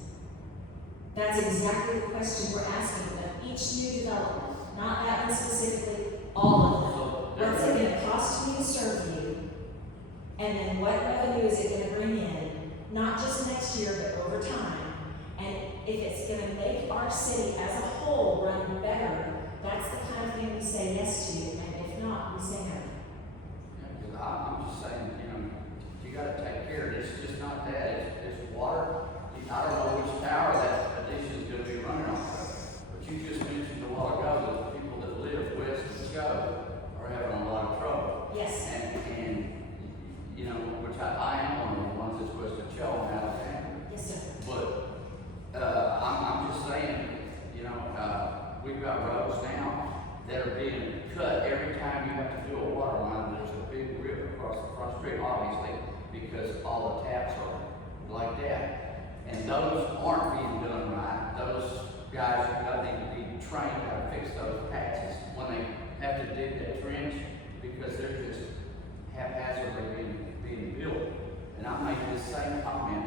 that's exactly the question we're asking of each new development, not that one specifically, all of them. What's it gonna cost me to serve you? And then what revenue is it gonna bring in, not just next year, but over time? And if it's gonna make our city as a whole run better, that's the kind of thing we say yes to, and if not, we say no. Yeah, because I'm just saying, you gotta take care of it. It's just not that, it's water. I don't know which tower that addition is gonna be running on, but you just mentioned a while ago that the people that live west of Chicago are having a lot of trouble. Yes. And which I am one of the ones that's west of Chicago and Alabama. Yes, sir. But, I'm just saying, we've got roads now that are being cut every time you have to do a water line. There's a big rip across the front street, obviously, because all the taps are like that. And those aren't being done right. Those guys need to be trained how to fix those patches when they have to dig that trench, because they're just haphazardly being built. And I made this same comment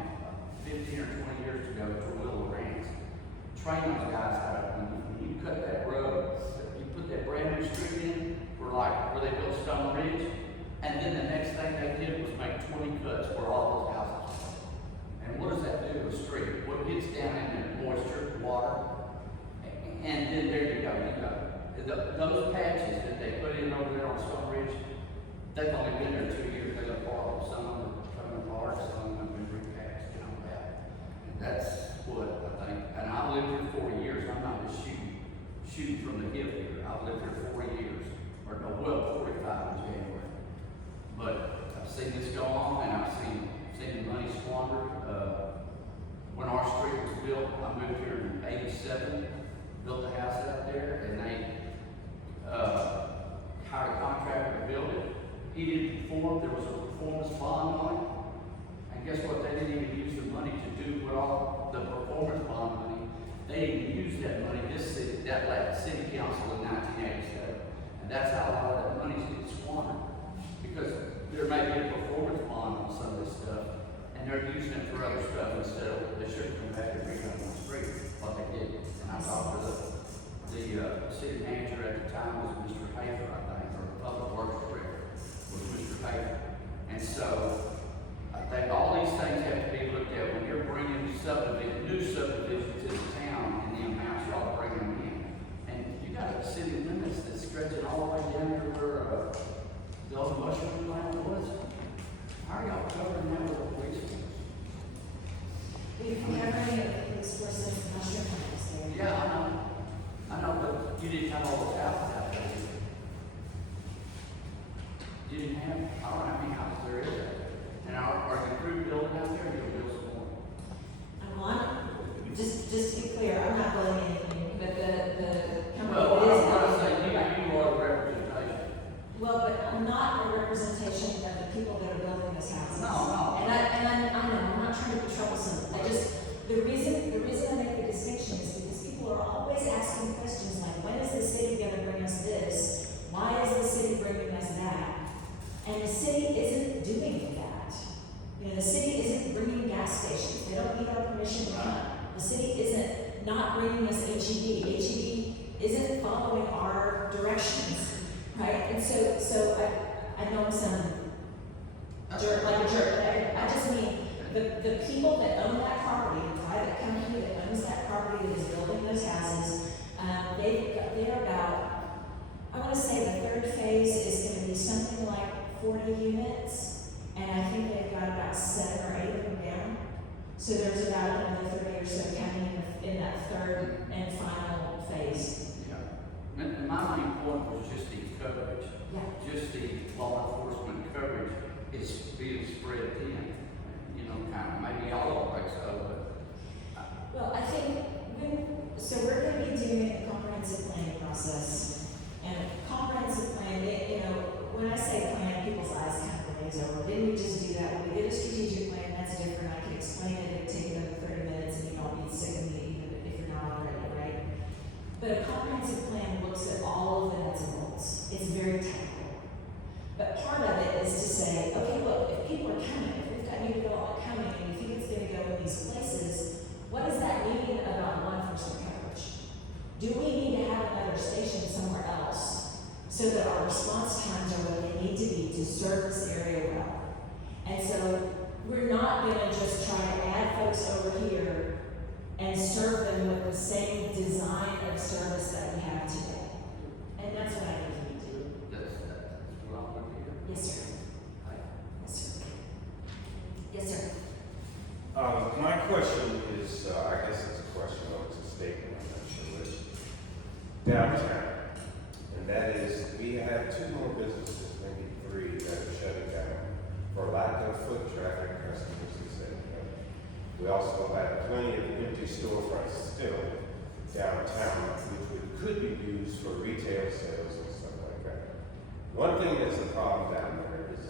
15 or 20 years ago to Willow Ranch. Train those guys how to, when you cut that road, you put that brand new street in for where they built Stone Ridge, and then the next thing they did was make 20 cuts where all those houses were. And what does that do to a street? What gets down in the moisture, water, and then there you go. Those patches that they put in over there on Stone Ridge, they've only been there 2 years. They look horrible. Some of them are coming apart, some of them have been repatched and all that. And that's what I think. And I've lived here 40 years. I'm not just shooting from the hip here. I've lived here 40 years, or no, 45 in January. But I've seen this go on, and I've seen the money squandered. When our street was built, I moved here in '87, built a house out there, and they hired a contractor to build it. He didn't perform. There was a performance bond on it. And guess what? They didn't even use the money to do what all the performance bond money. They didn't use that money. That left city council in 1987. And that's how a lot of that money gets squandered. Because there may be a performance bond on some of this stuff, and they're using it for other stuff instead of, they should come back and redone the street, what they did. And I talked to the city manager at the time was Mr. Hafer, I think, or the public works director was Mr. Hafer. And so, I think all these things have to be looked at when you're bringing new subdivisions to the town, and the amounts y'all bring them in. And you got a city limits that's stretching all the way down to where, those mushroom landlords, how are y'all covering that with police force? If we have any of those persons, mushroom homes there. Yeah, I know, but you didn't have all those houses out there. You didn't have, I don't know how many houses there is out there. And are the crew building out there, or you'll build some more? Just to be clear, I'm not building anything, but the company Well, is. I'm not saying you are the representation. Well, but I'm not a representation of the people that are building those houses. No. And I know, I'm not trying to be troublesome. The reason I make the distinction is because people are always asking questions like, when is the city gonna bring us this? Why is the city bringing us that? And the city isn't doing that. You know, the city isn't bringing gas stations. They don't need our permission to come. The city isn't not bringing us HEB. HEB isn't following our directions, right? And so I know I'm sounding jerk, like a jerk, but I just mean, the people that own that property, the private company that owns that property that is building those houses, they're about, I wanna say the third phase is gonna be something like 40 units, and I think they've got about 7 or 8 of them down. So there's about another 30 or so coming in that third and final phase. Yeah. And my main point was just the coverage. Yeah. Just the law enforcement coverage is being spread thin. You know, kind of, maybe all of it, so, but. Well, I think so we're gonna be doing a comprehensive planning process. And a comprehensive plan, you know, when I say plan, people's eyes kind of glaze over. Didn't we just do that? When we did a strategic plan, that's different. I can explain it, it'd take another 30 minutes and you'd all be sick of me even if you're not already, right? But a comprehensive plan looks at all of the nuts and bolts. It's very technical. But part of it is to say, okay, look, if people are coming, if we've got new development coming and you think it's gonna go in these places, what does that mean about law enforcement coverage? Do we need to have another station somewhere else so that our response times are what they need to be to serve this area well? And so we're not gonna just try to add folks over here and serve them with the same design of service that we have today. And that's what I think we do. That's what I want to hear. Yes, sir. Yes, sir. Yes, sir. My question is, I guess it's a question or it's a statement, I'm not sure which. Downtown, and that is, we have 2 more businesses, maybe 3, that are shutting down for lack of foot traffic, customers, etc. We also have plenty of empty storefronts still downtown, which could be used for retail sales and stuff like that. One thing that's a problem down there is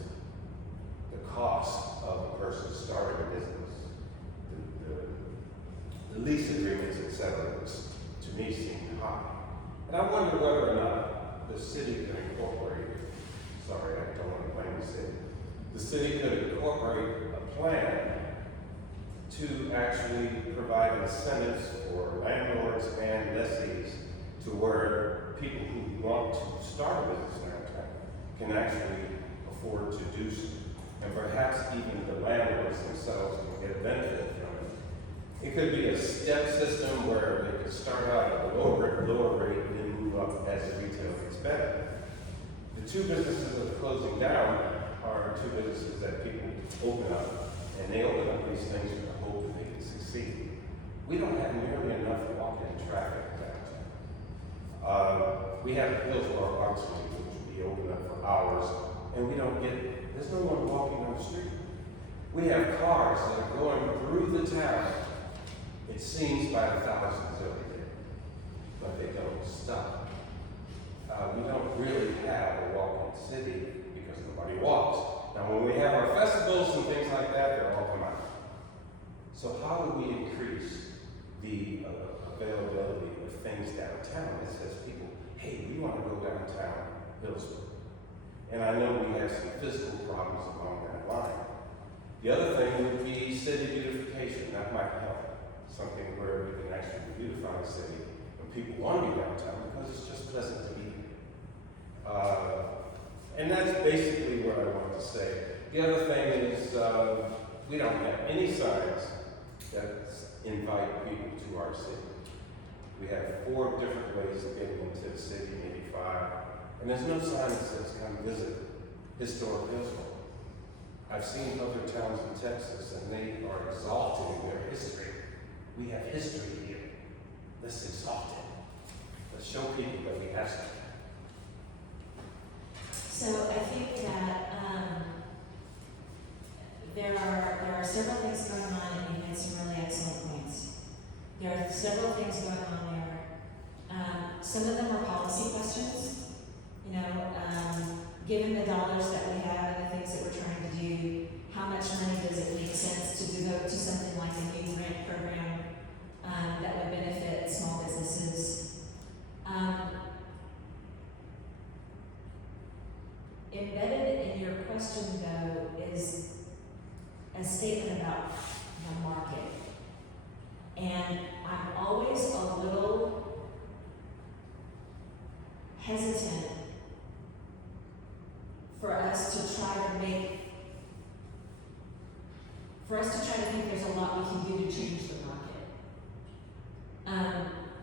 the cost of a person starting a business. The lease agreements, et cetera, to me seem high. And I wonder whether or not the city could incorporate, sorry, I don't want to blame the city could incorporate a plan to actually provide incentives for landlords and lessees to where people who want to start a business downtown can actually afford to do so. And perhaps even the landlords themselves can get a benefit from it. It could be a step system where they could start out at a lower rate and then move up as the retail gets better. The 2 businesses that are closing down are 2 businesses that people open up, and they open up these things with the hope that they can succeed. We don't have nearly enough walk-in traffic downtown. We have Hillsborough Arts Week, which will be open up for hours, and there's no one walking on the street. We have cars that are going through the town, it seems by the thousands every day, but they don't stop. We don't really have a walk-in city because nobody walks. Now, when we have our festivals and things like that, they're all come out. So how do we increase the availability of things downtown that says people, hey, we want to go downtown Hillsborough? And I know we have some physical problems along that line. The other thing would be city beautification. That might help. Something where we can actually beautify the city when people want to be downtown because it's just pleasant to be there. And that's basically what I want to say. The other thing is we don't have any signs that invite people to our city. We have 4 different ways of getting into the city, maybe 5, and there's no sign that says come visit. historic Hillsborough. I've seen other towns in Texas and they are exalted in their history. We have history here. Let's exalt it. Let's show people that we have something. So I think that there are several things going on, and you had some really excellent points. There are several things going on there. Some of them are policy questions. You know, given the dollars that we have and the things that we're trying to do, how much money does it make sense to devote to something like a new grant program that would benefit small businesses? Embedded in your question, though, is a statement about the market. And I'm always a little hesitant for us to try to think there's a lot we can do to change the market.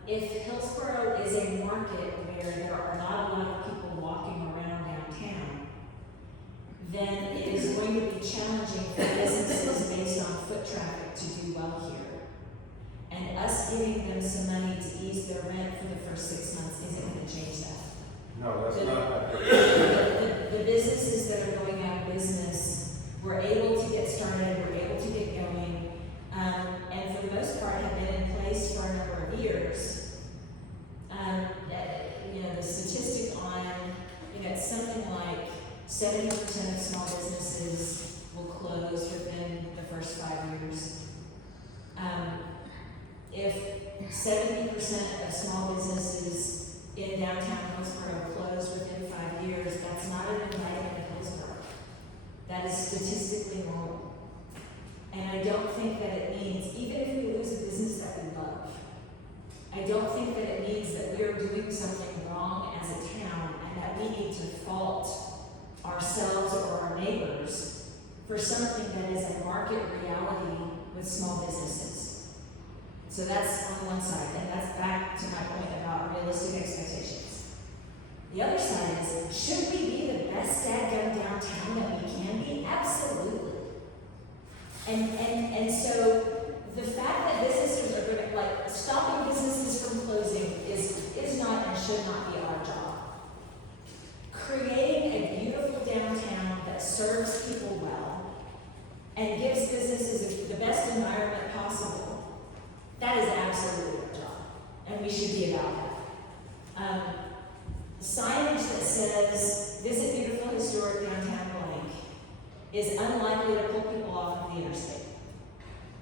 If Hillsborough is a market where there are not a lot of people walking around downtown, then it is going to be challenging for businesses based on foot traffic to do well here. And us giving them some money to ease their rent for the first 6 months isn't going to change that. No, that's not. The businesses that are going out of business were able to get started, were able to get going, and for the most part have been in place for a number of years. The statistic on, it's something like 70% of small businesses will close within the first 5 years. If 70% of small businesses in downtown Hillsborough close within 5 years, that's not an indictment of Hillsborough. That is statistically normal. And I don't think that it means, even if we lose a business that we love, I don't think that it means that we are doing something wrong as a town and that we need to fault ourselves or our neighbors for something that is a market reality with small businesses. So that's on one side, and that's back to my point about realistic expectations. The other side is, should we be the best dadgum downtown that we can be? Absolutely. And so the fact that businesses are going to, stopping businesses from closing is not and should not be our job. Creating a beautiful downtown that serves people well and gives businesses the best environment possible, that is absolutely our job, and we should be about that. Signage that says, visit beautiful historic downtown blank, is unlikely to pull people off of the interstate.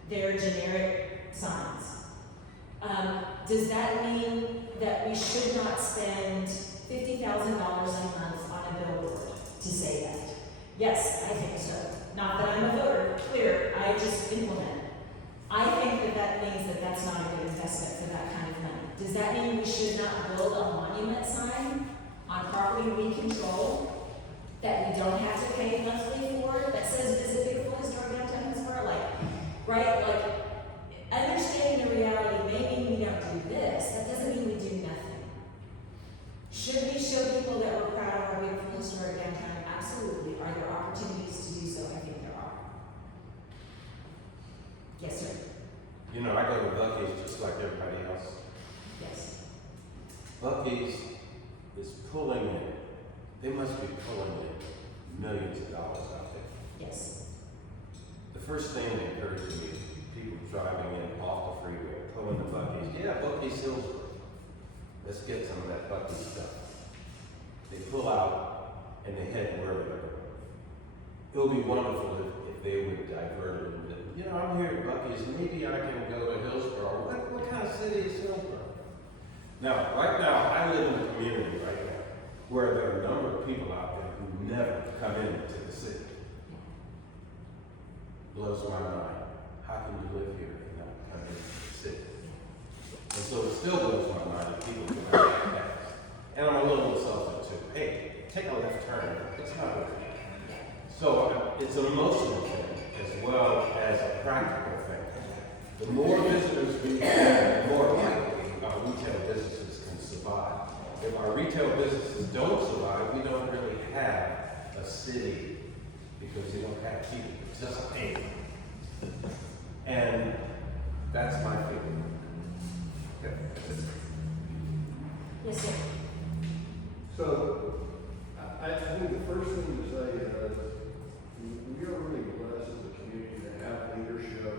They're generic signs. Does that mean that we should not spend $50,000 a month on a billboard to say that? Yes, I think so. Not that I'm a voter, clear, I just implement. I think that means that that's not a good investment for that kind of money. Does that mean we should not build a monument sign on property we control that we don't have to pay monthly for that says visit beautiful historic downtown Hillsborough? Understanding the reality may mean we don't do this. That doesn't mean we do nothing. Should we show people that we're proud of our beautiful historic downtown? Absolutely. Are there opportunities to do so? I think there are. Yes, sir. I go to Buc-ee's just like everybody else. Yes. Buc-ee's is pulling in, they must be pulling in millions of dollars out there. Yes. The first thing that occurs to me is people driving in off the freeway, pulling the Buc-ee's. Yeah, Buc-ee's Hillsborough. Let's get some of that Buc-ee's stuff. They pull out and they head wherever they're going. It would be wonderful if they would divert it. I'm here at Buc-ee's, maybe I can go to Hillsborough. What kind of city is Hillsborough? Now, right now, I live in a community right now where there are a number of people out there who never come into the city. Blows my mind. How can you live here and not come into the city? And so it still blows my mind that people can have that. And I'm a little insulted too. Hey, take a left turn. It's not okay. So it's an emotional thing as well as a practical thing. The more visitors we have, the more likely our retail businesses can survive. If our retail businesses don't survive, we don't really have a city because they don't have people, it doesn't pay them. And that's my feeling. Okay, that's it. Yes, sir. So, I think the first thing to say is, we are really blessed as a community to have leadership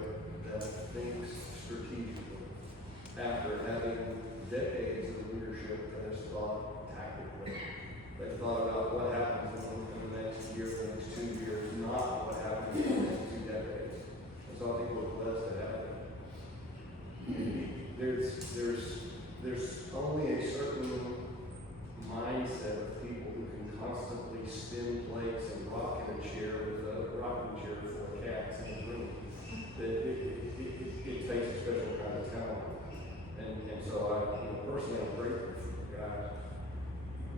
that thinks strategically. After having decades of leadership that has thought tactically, that thought about what happens in the next year, the next 2 years, not what happens in the next 2 decades. And so I think we're blessed to have that. There's only a certain mindset of people who can constantly spin plates and rock in a chair with a rocking chair full of cats in the room. That it takes a special kind of talent. And so I, personally, I'm grateful for you guys.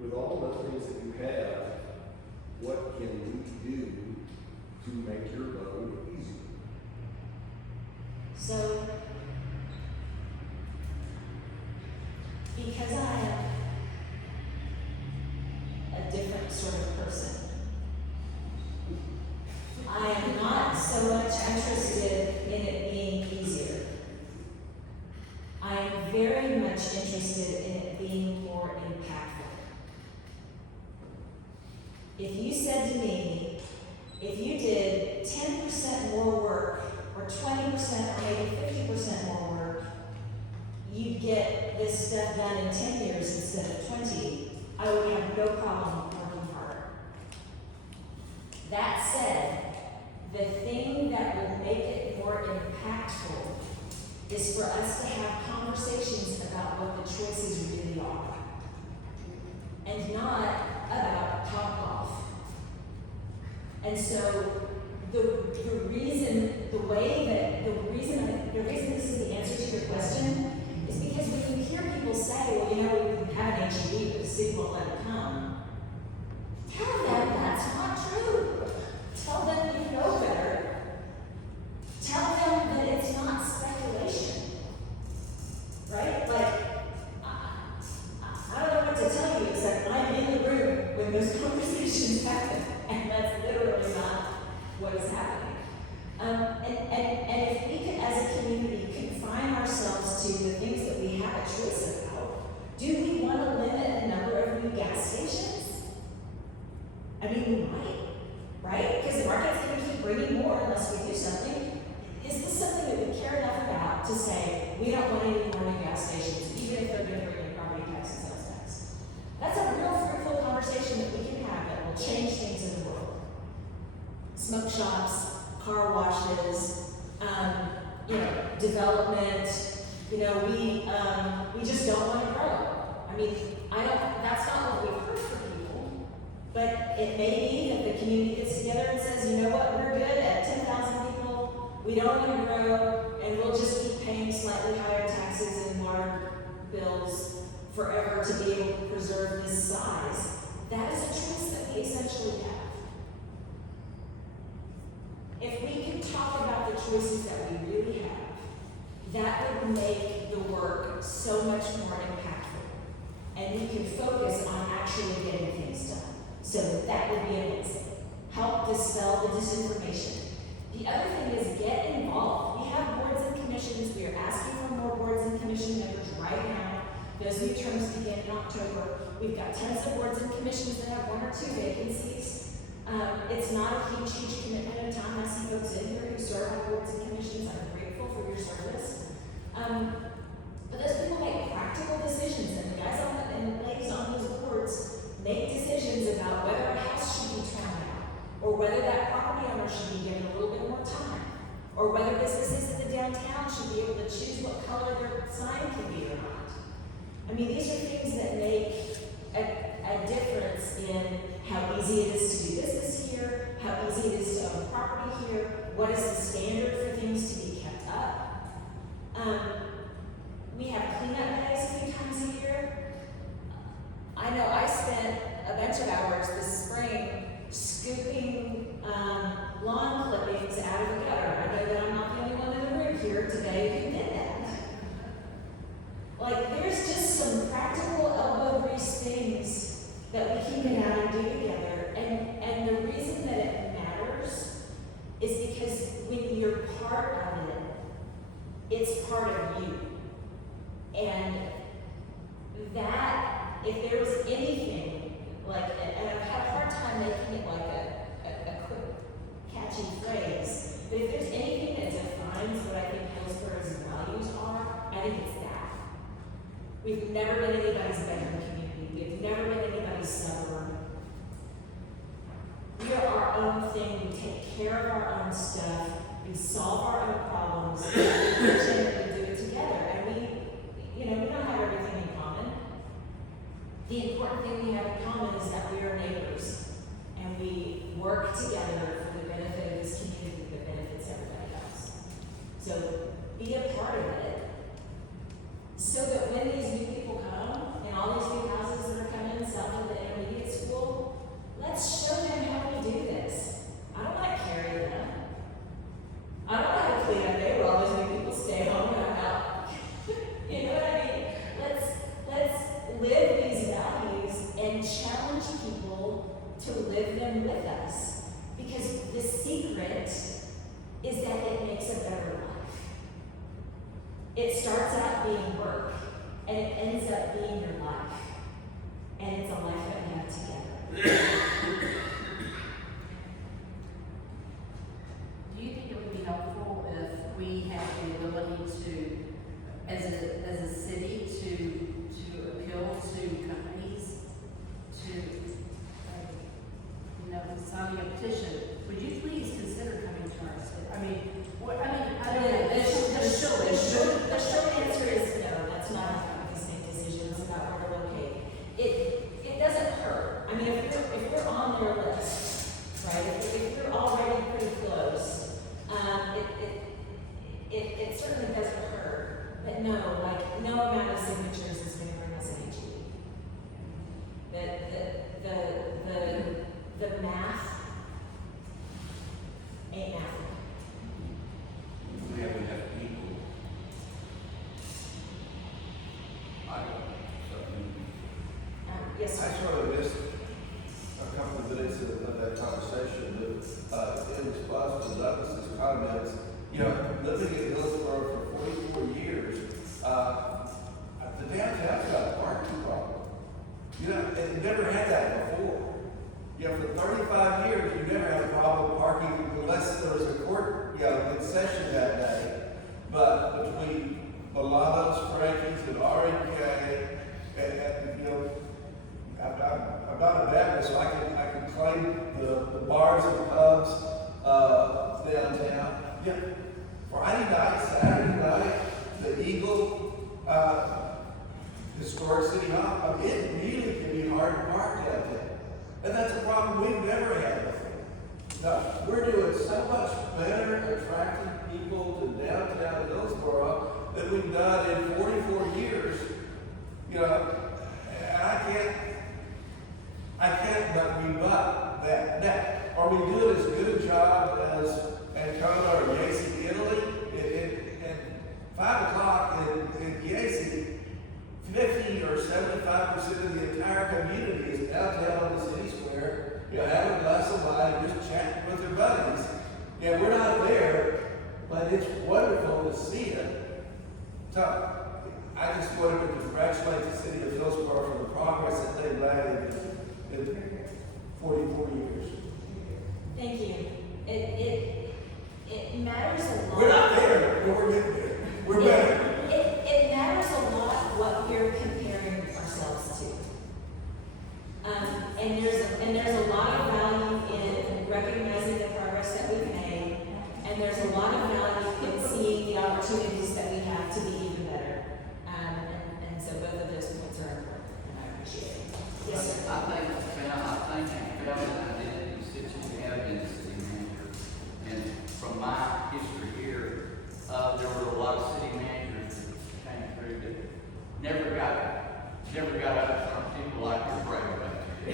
With all the things that you have, what can we do to make your road easier? So, because I am a different sort of person, I am not so much interested in it being easier. I am very much interested in it being more impactful. If you said to me, if you did 10% more work, or 20%, or maybe 50% more work, you'd get this stuff done in 10 years instead of 20, I would have no problem working harder. That said, the thing that will make it more impactful is for us to have conversations about what the choices really are, and not about Topgolf. And so the reason this is the answer to your question is because when you hear people say, well, we can have an HEB, but the city won't let it come, tell them that's not true. Tell them you know better. Tell them that it's not speculation. Right? I don't know what to tell you except I'm in the room when those conversations happen, and that's literally not what is happening. And if we could, as a community, confine ourselves to the things that we have a choice about, do we want to limit the number of new gas stations? I mean, we might, right? Because the market's going to keep bringing more unless we do something. Is this something that we care enough about to say, we don't want any more new gas stations, even if they're going to bring in property tax and sales tax? That's a real fruitful conversation that we can have that will change things in the world. Smoke shops, car washes, development, we just don't want to grow. I mean, that's not what we've heard from people, but it may be that the community gets together and says, you know what, we're good at 10,000 people, we don't want to grow, and we'll just keep paying slightly higher taxes and water bills forever to be able to preserve this size. That is a choice that we essentially have. If we can talk about the choices that we really have, that would make the work so much more impactful. And we can focus on actually getting things done. So that would be amazing. Help dispel the disinformation. The other thing is get involved. We have boards and commissions. We are asking for more boards and commission members right now. Those new terms begin in October. We've got tons of boards and commissions that have 1 or 2 vacancies. It's not a huge commitment of time. I see folks in here who serve on boards and commissions. I'm grateful for your service. But those people make practical decisions, and the guys and ladies on those boards make decisions about whether a house should be torn down, or whether that property owner should be given a little bit more time, or whether businesses in the downtown should be able to choose what color their sign can be or not. I mean, these are things that make a difference in how easy it is to do business here, how easy it is to own property here, what is the standard for things to be kept up. We have cleanup days a few times a year. I know I spent a bunch of hours this spring scooping lawn clippings out of the gutter. I know that I'm not the only one in the room here today who did that. There's just some practical elbow grease things that we can get out and do together. And the because when you're part of it, it's part of you. And that, if there was anything, like, and I've had a hard time making it like a quick, catchy phrase, but if there's anything that defines what I think Hillsboro's values are, I think it's that. We've never been anybody's bedroom community. We've never been anybody's suburb. We are our own thing. We take care of our own stuff. We solve our own problems. And we do it together. And we don't have everything in common. The important thing we have in common is that we are neighbors. And we work together for the benefit of this community that benefits everybody else. So be a part of it. So that when these new people come, and all these new houses that are coming south of the intermediate school, let's show them how we do this. I don't want to carry them. I don't know how to clean up there where all those new people stay home and I'm out. You know what I mean? Let's live these values and challenge people to live them with us. Because the secret is that it makes a better life. It starts out being work, and it ends up being your life. And it's a life that we have together. Do you think it would be helpful if we had the ability to, as a city, to appeal to companies to, signing a petition? Would you please consider coming to our city? I don't know. The short answer is no, that's not how companies make decisions about where to locate. It doesn't hurt. I mean, if we're on their list, right, if you're already pretty close, it certainly doesn't hurt. But no, no amount of signatures is going to bring us any change. The math ain't math. We have enough people. Yes, I sir. sort of missed a couple of minutes of that conversation, but in response to Douglas's comments, living in Hillsborough for 44 years, the downtown's got a parking problem. And you never had that before. For 35 years, you never had a problem parking unless there was a court, in session that day. But between Milano's, Frankie's, and R&K, I'm not a Baptist, so I can claim the bars and pubs downtown. Friday night, Saturday night, the Eagle, historic City Hall. It really can be hard to park downtown. And that's a problem we've never had before. No, we're doing so much better attracting people to downtown Hillsborough than we've done in 44 years. And I can't but rebut that. Now, are we doing as good a job as Ancona or Yacy, Italy? At 5 o'clock in Yacy, 50 or 75% of the entire community is downtown on the city square, having a glass of wine and just chatting with their buddies. We're not there, but it's wonderful to see it. So, I just wanted to congratulate the city of Hillsborough for the progress that they've made in 44 years. Thank you. It matters a lot. We're not there, but we're getting there. We're better. It matters a lot what we're comparing ourselves to. And there's a lot of value in recognizing the progress that we've made, and there's a lot of value in seeing the opportunities that we have to be even better. And so both of those points are important, and I appreciate it. Yes, sir. I think identity sits you have in the city manager. And from my history here, there were a lot of city managers that came through that never got up in front of people like you're brave about. They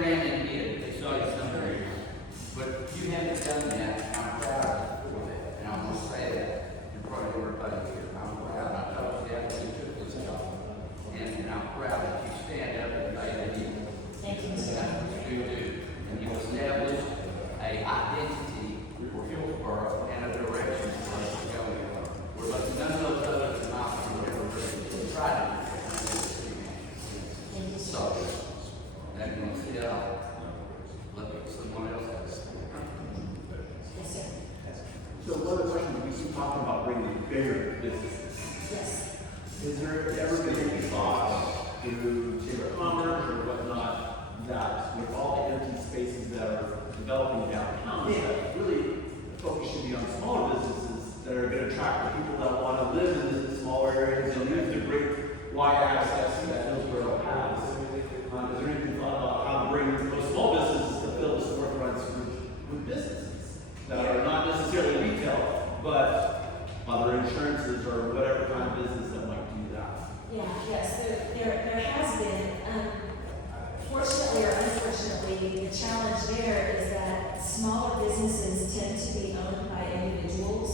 ran and hid. They saw you somewhere. But you haven't done that, and I'm proud of you for that. And I'm going to say that in front of everybody here. I'm proud. I told you that when you took this job. And I'm proud that you stand up and say that you Thank you, Mr. do. identity for Hillsborough and a direction for us to go in. We're letting none of those others not really try to do. So, that you see it all. Let someone else have it. Yes, sir. So one other question, we keep talking about bringing bigger businesses. Yes. Is there ever been any thought through Chamber of Commerce or whatnot that with all the empty spaces that are developing downtown, that really the focus should be on smaller businesses that are gonna attract the people that wanna live in the small areas and use the great wide access that Hillsborough has? Is there anything thought about how to bring those small businesses to fill the storefronts with businesses that are not necessarily retail, but other insurances or whatever kind of business that might do that? Yeah, yes, there has been. Fortunately or unfortunately, the challenge there is that smaller businesses tend to be owned by individuals.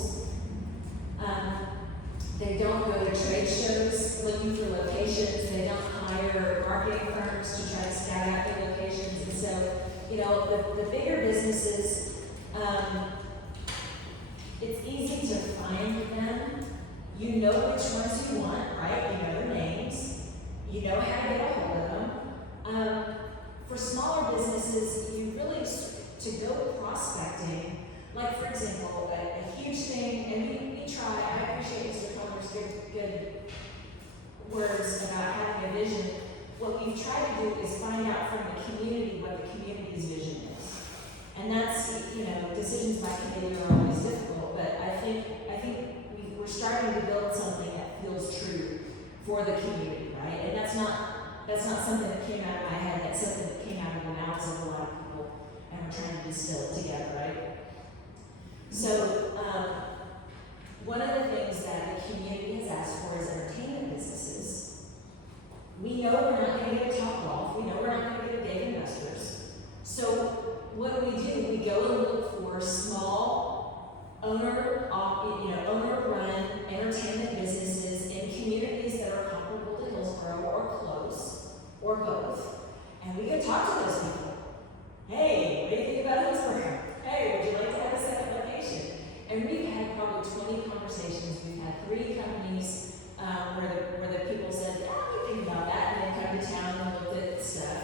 They don't go to trade shows looking for locations. They don't hire marketing firms to try to scout out their locations. And so, you know, the bigger businesses, it's easy to find them. You know which ones you want, right? You know their names. You know how to get a hold of them. For smaller businesses, you really, to go prospecting, like for example, a huge thing, and we try, I appreciate Mr. Palmer's good words about having a vision. What we've tried to do is find out from the community what the community's vision is. And that's, you know, decisions by committee are always difficult, but I think we're starting to build something that feels true for the community, right? And that's not something that came out of my head, that's something that came out of the mouths of a lot of people, and we're trying to distill it together, right? So, one of the things that the community has asked for is entertainment businesses. We know we're not going to get a Topgolf, we know we're not going to get a Dave and Buster's. So, what do? We go and look for small, owner-run entertainment businesses in communities that are comparable to Hillsborough or close, or both. And we go talk to those people. Hey, what do you think about Hillsborough? Hey, would you like to have a second location? And we've had probably 20 conversations. We've had 3 companies where the people said, we think about that, and they come to town and looked at stuff.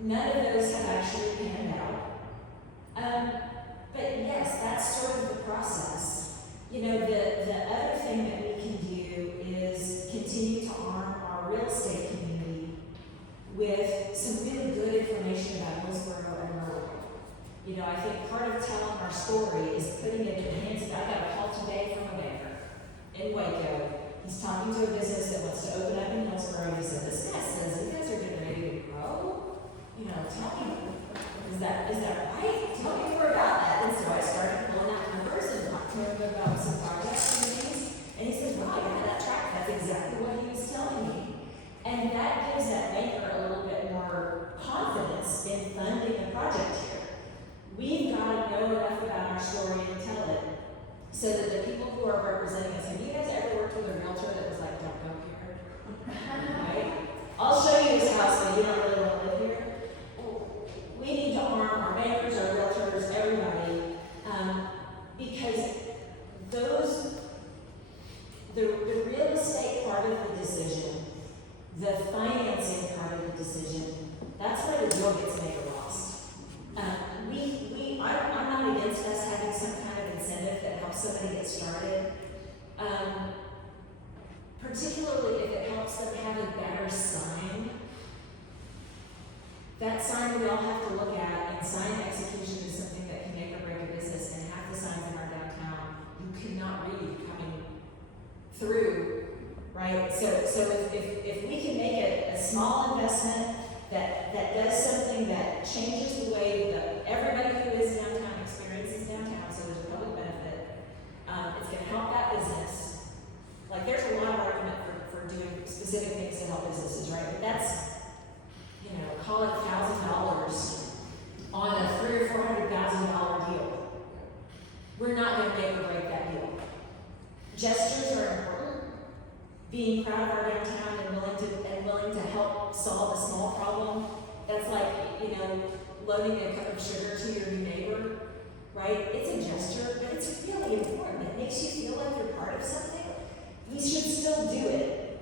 None of those have actually panned out. But yes, that's sort of the process. You know, the other thing that we can do is continue to arm our real estate community with some really good information about Hillsborough and Girll. You know, I think part of telling our story is putting it in the hands of, I got a call today from a banker in Waco. He's talking to a business that wants to open up in Hillsborough, and he said, this guy says you guys are getting ready to grow. You know, tell me, is that right? Tell me more about that. And so I started pulling out numbers and talking to him about some projects and things. And he said, wow, yeah, that track, that's exactly what he was telling me. And that gives that banker a little bit more confidence in funding the project here. We've got to know enough about our story and tell it so that the people who are representing us, have you guys ever worked with a realtor that was like, don't go here? Right? I'll show you this house, but you don't really want to live here. We need to arm our bankers, our realtors, everybody, because the real estate part of the decision, the financing part of the decision, that's where the deal gets made or lost. I'm not against us having some kind of incentive that helps somebody get started, particularly if it helps them have a better sign. That sign we all have to look at, and sign execution is something that can make or break a business, and half the signs in our downtown you cannot read coming through, right? So if we can make it a small investment that does something that changes the way that everybody who is downtown experiences downtown, so there's a public benefit, it's going to help that business. Like there's a lot of argument for doing specific things to help businesses, right? But that's, you know, call it $1,000 on a $300,000 or $400,000 deal. We're not going to make or break that deal. Gestures are important. Being proud of our downtown and willing to help solve a small problem. That's like, you know, loaning a cup of sugar to your new neighbor, right? It's a gesture, but it's really important. It makes you feel like you're part of something. We should still do it.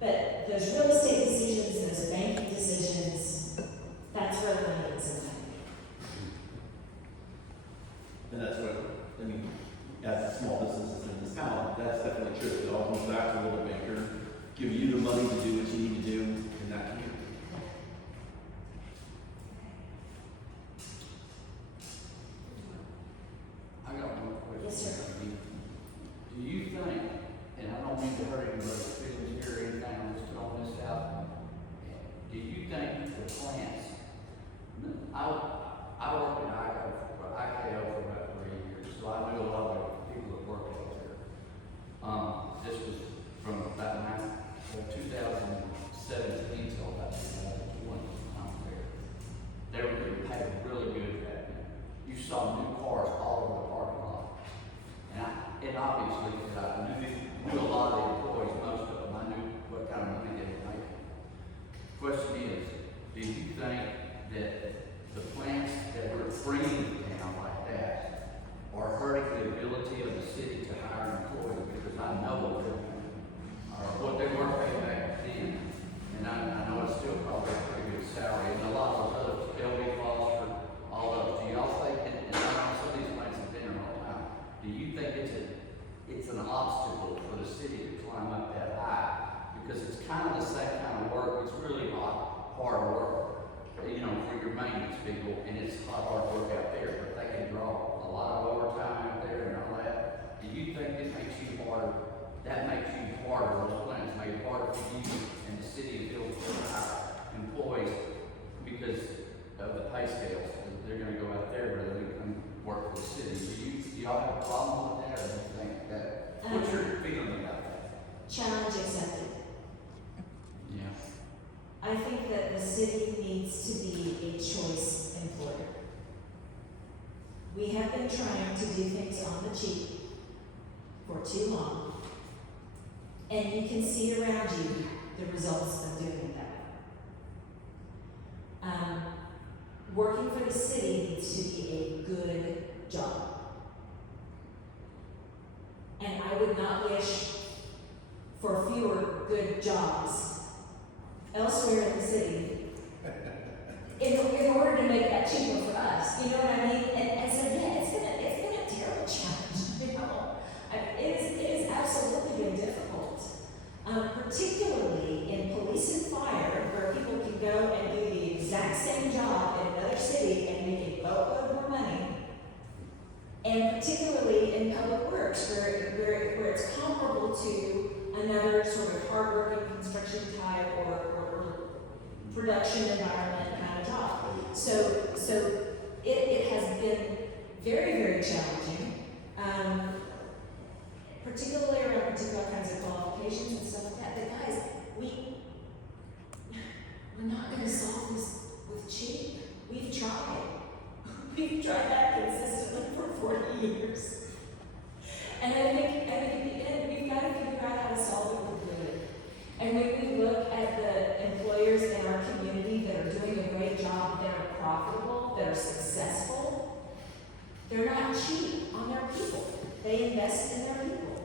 But those real estate decisions, those banking decisions, that's where the money is in that. And that's what, I mean, as small businesses in this town, that's definitely true. It all comes back to the little banker, give you the money to do what you need to do in that community. I got one question. Yes, sir. Do you think, and I don't mean to hurt anybody's feelings here or anything, I'm just throwing this out. Do you think the plants, I worked in IKO for about 3 years, so I knew a lot of the people that worked over there. This was from about 2017 till about 2020, I'm there. They were getting paid really good back then. You saw new cars all over the parking lot. And obviously, I knew a lot of the employees, most of them, I knew what kind of money they were making. Question is, do you think that the plants that we're bringing down like that are hurting the ability of the city to hire employees? Because I know what they're doing, or what they were paid back then, and I know it's still probably a pretty good salary, and a lot of those others, LB Foster, all those. Do y'all think, and I know some of these plants have been there all the time, do you think it's an obstacle for the city to climb up that high? Because it's kind of the same kind of work, it's really hard work, you know, for your maintenance people, and it's hard work out there, but they can draw a lot of overtime out there and all that. Do you think it makes you harder, that makes you harder, those plans make it harder for you and the city to build employees because of the pay scales? They're gonna go out there rather than come work for the city. Do y'all have a problem with that, or do you think that, what's your feeling about that? Challenge accepted. Yeah. I think that the city needs to be a choice employer. We have been trying to do things on the cheap for too long. And you can see around you the results of doing that. Working for the city needs to be a good job. And I would not wish for fewer good jobs elsewhere in the city in order to make that cheaper for us. You know what I mean? And so yeah, it's been a terrible challenge. You know, it is absolutely been difficult, particularly in police and fire, where people can go and do the exact same job in another city and make a boatload more money. And particularly in public works, where it's comparable to another sort of hardworking construction type or production environment kind of job. So it has been very, very challenging, particularly around particular kinds of qualifications and stuff like that. But guys, we're not going to solve this with cheap. We've tried. We've tried that consistently for 40 years. And I think in the end, we've got to figure out how to solve it with good. And when we look at the employers in our community that are doing a great job, that are profitable, that are successful, they're not cheap on their people. They invest in their people.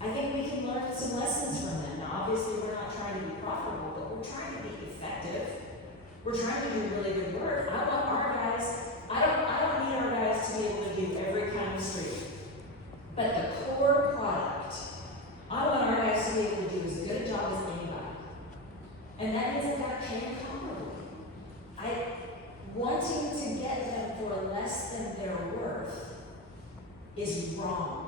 I think we can learn some lessons from them. Now, obviously, we're not trying to be profitable, but we're trying to be effective. We're trying to do really good work. I want our guys, I don't need our guys to be able to do every kind of street. But the core product, I want our guys to be able to do as good a job as anybody. And that means they've got to pay them comparably. Wanting to get them for less than their worth is wrong.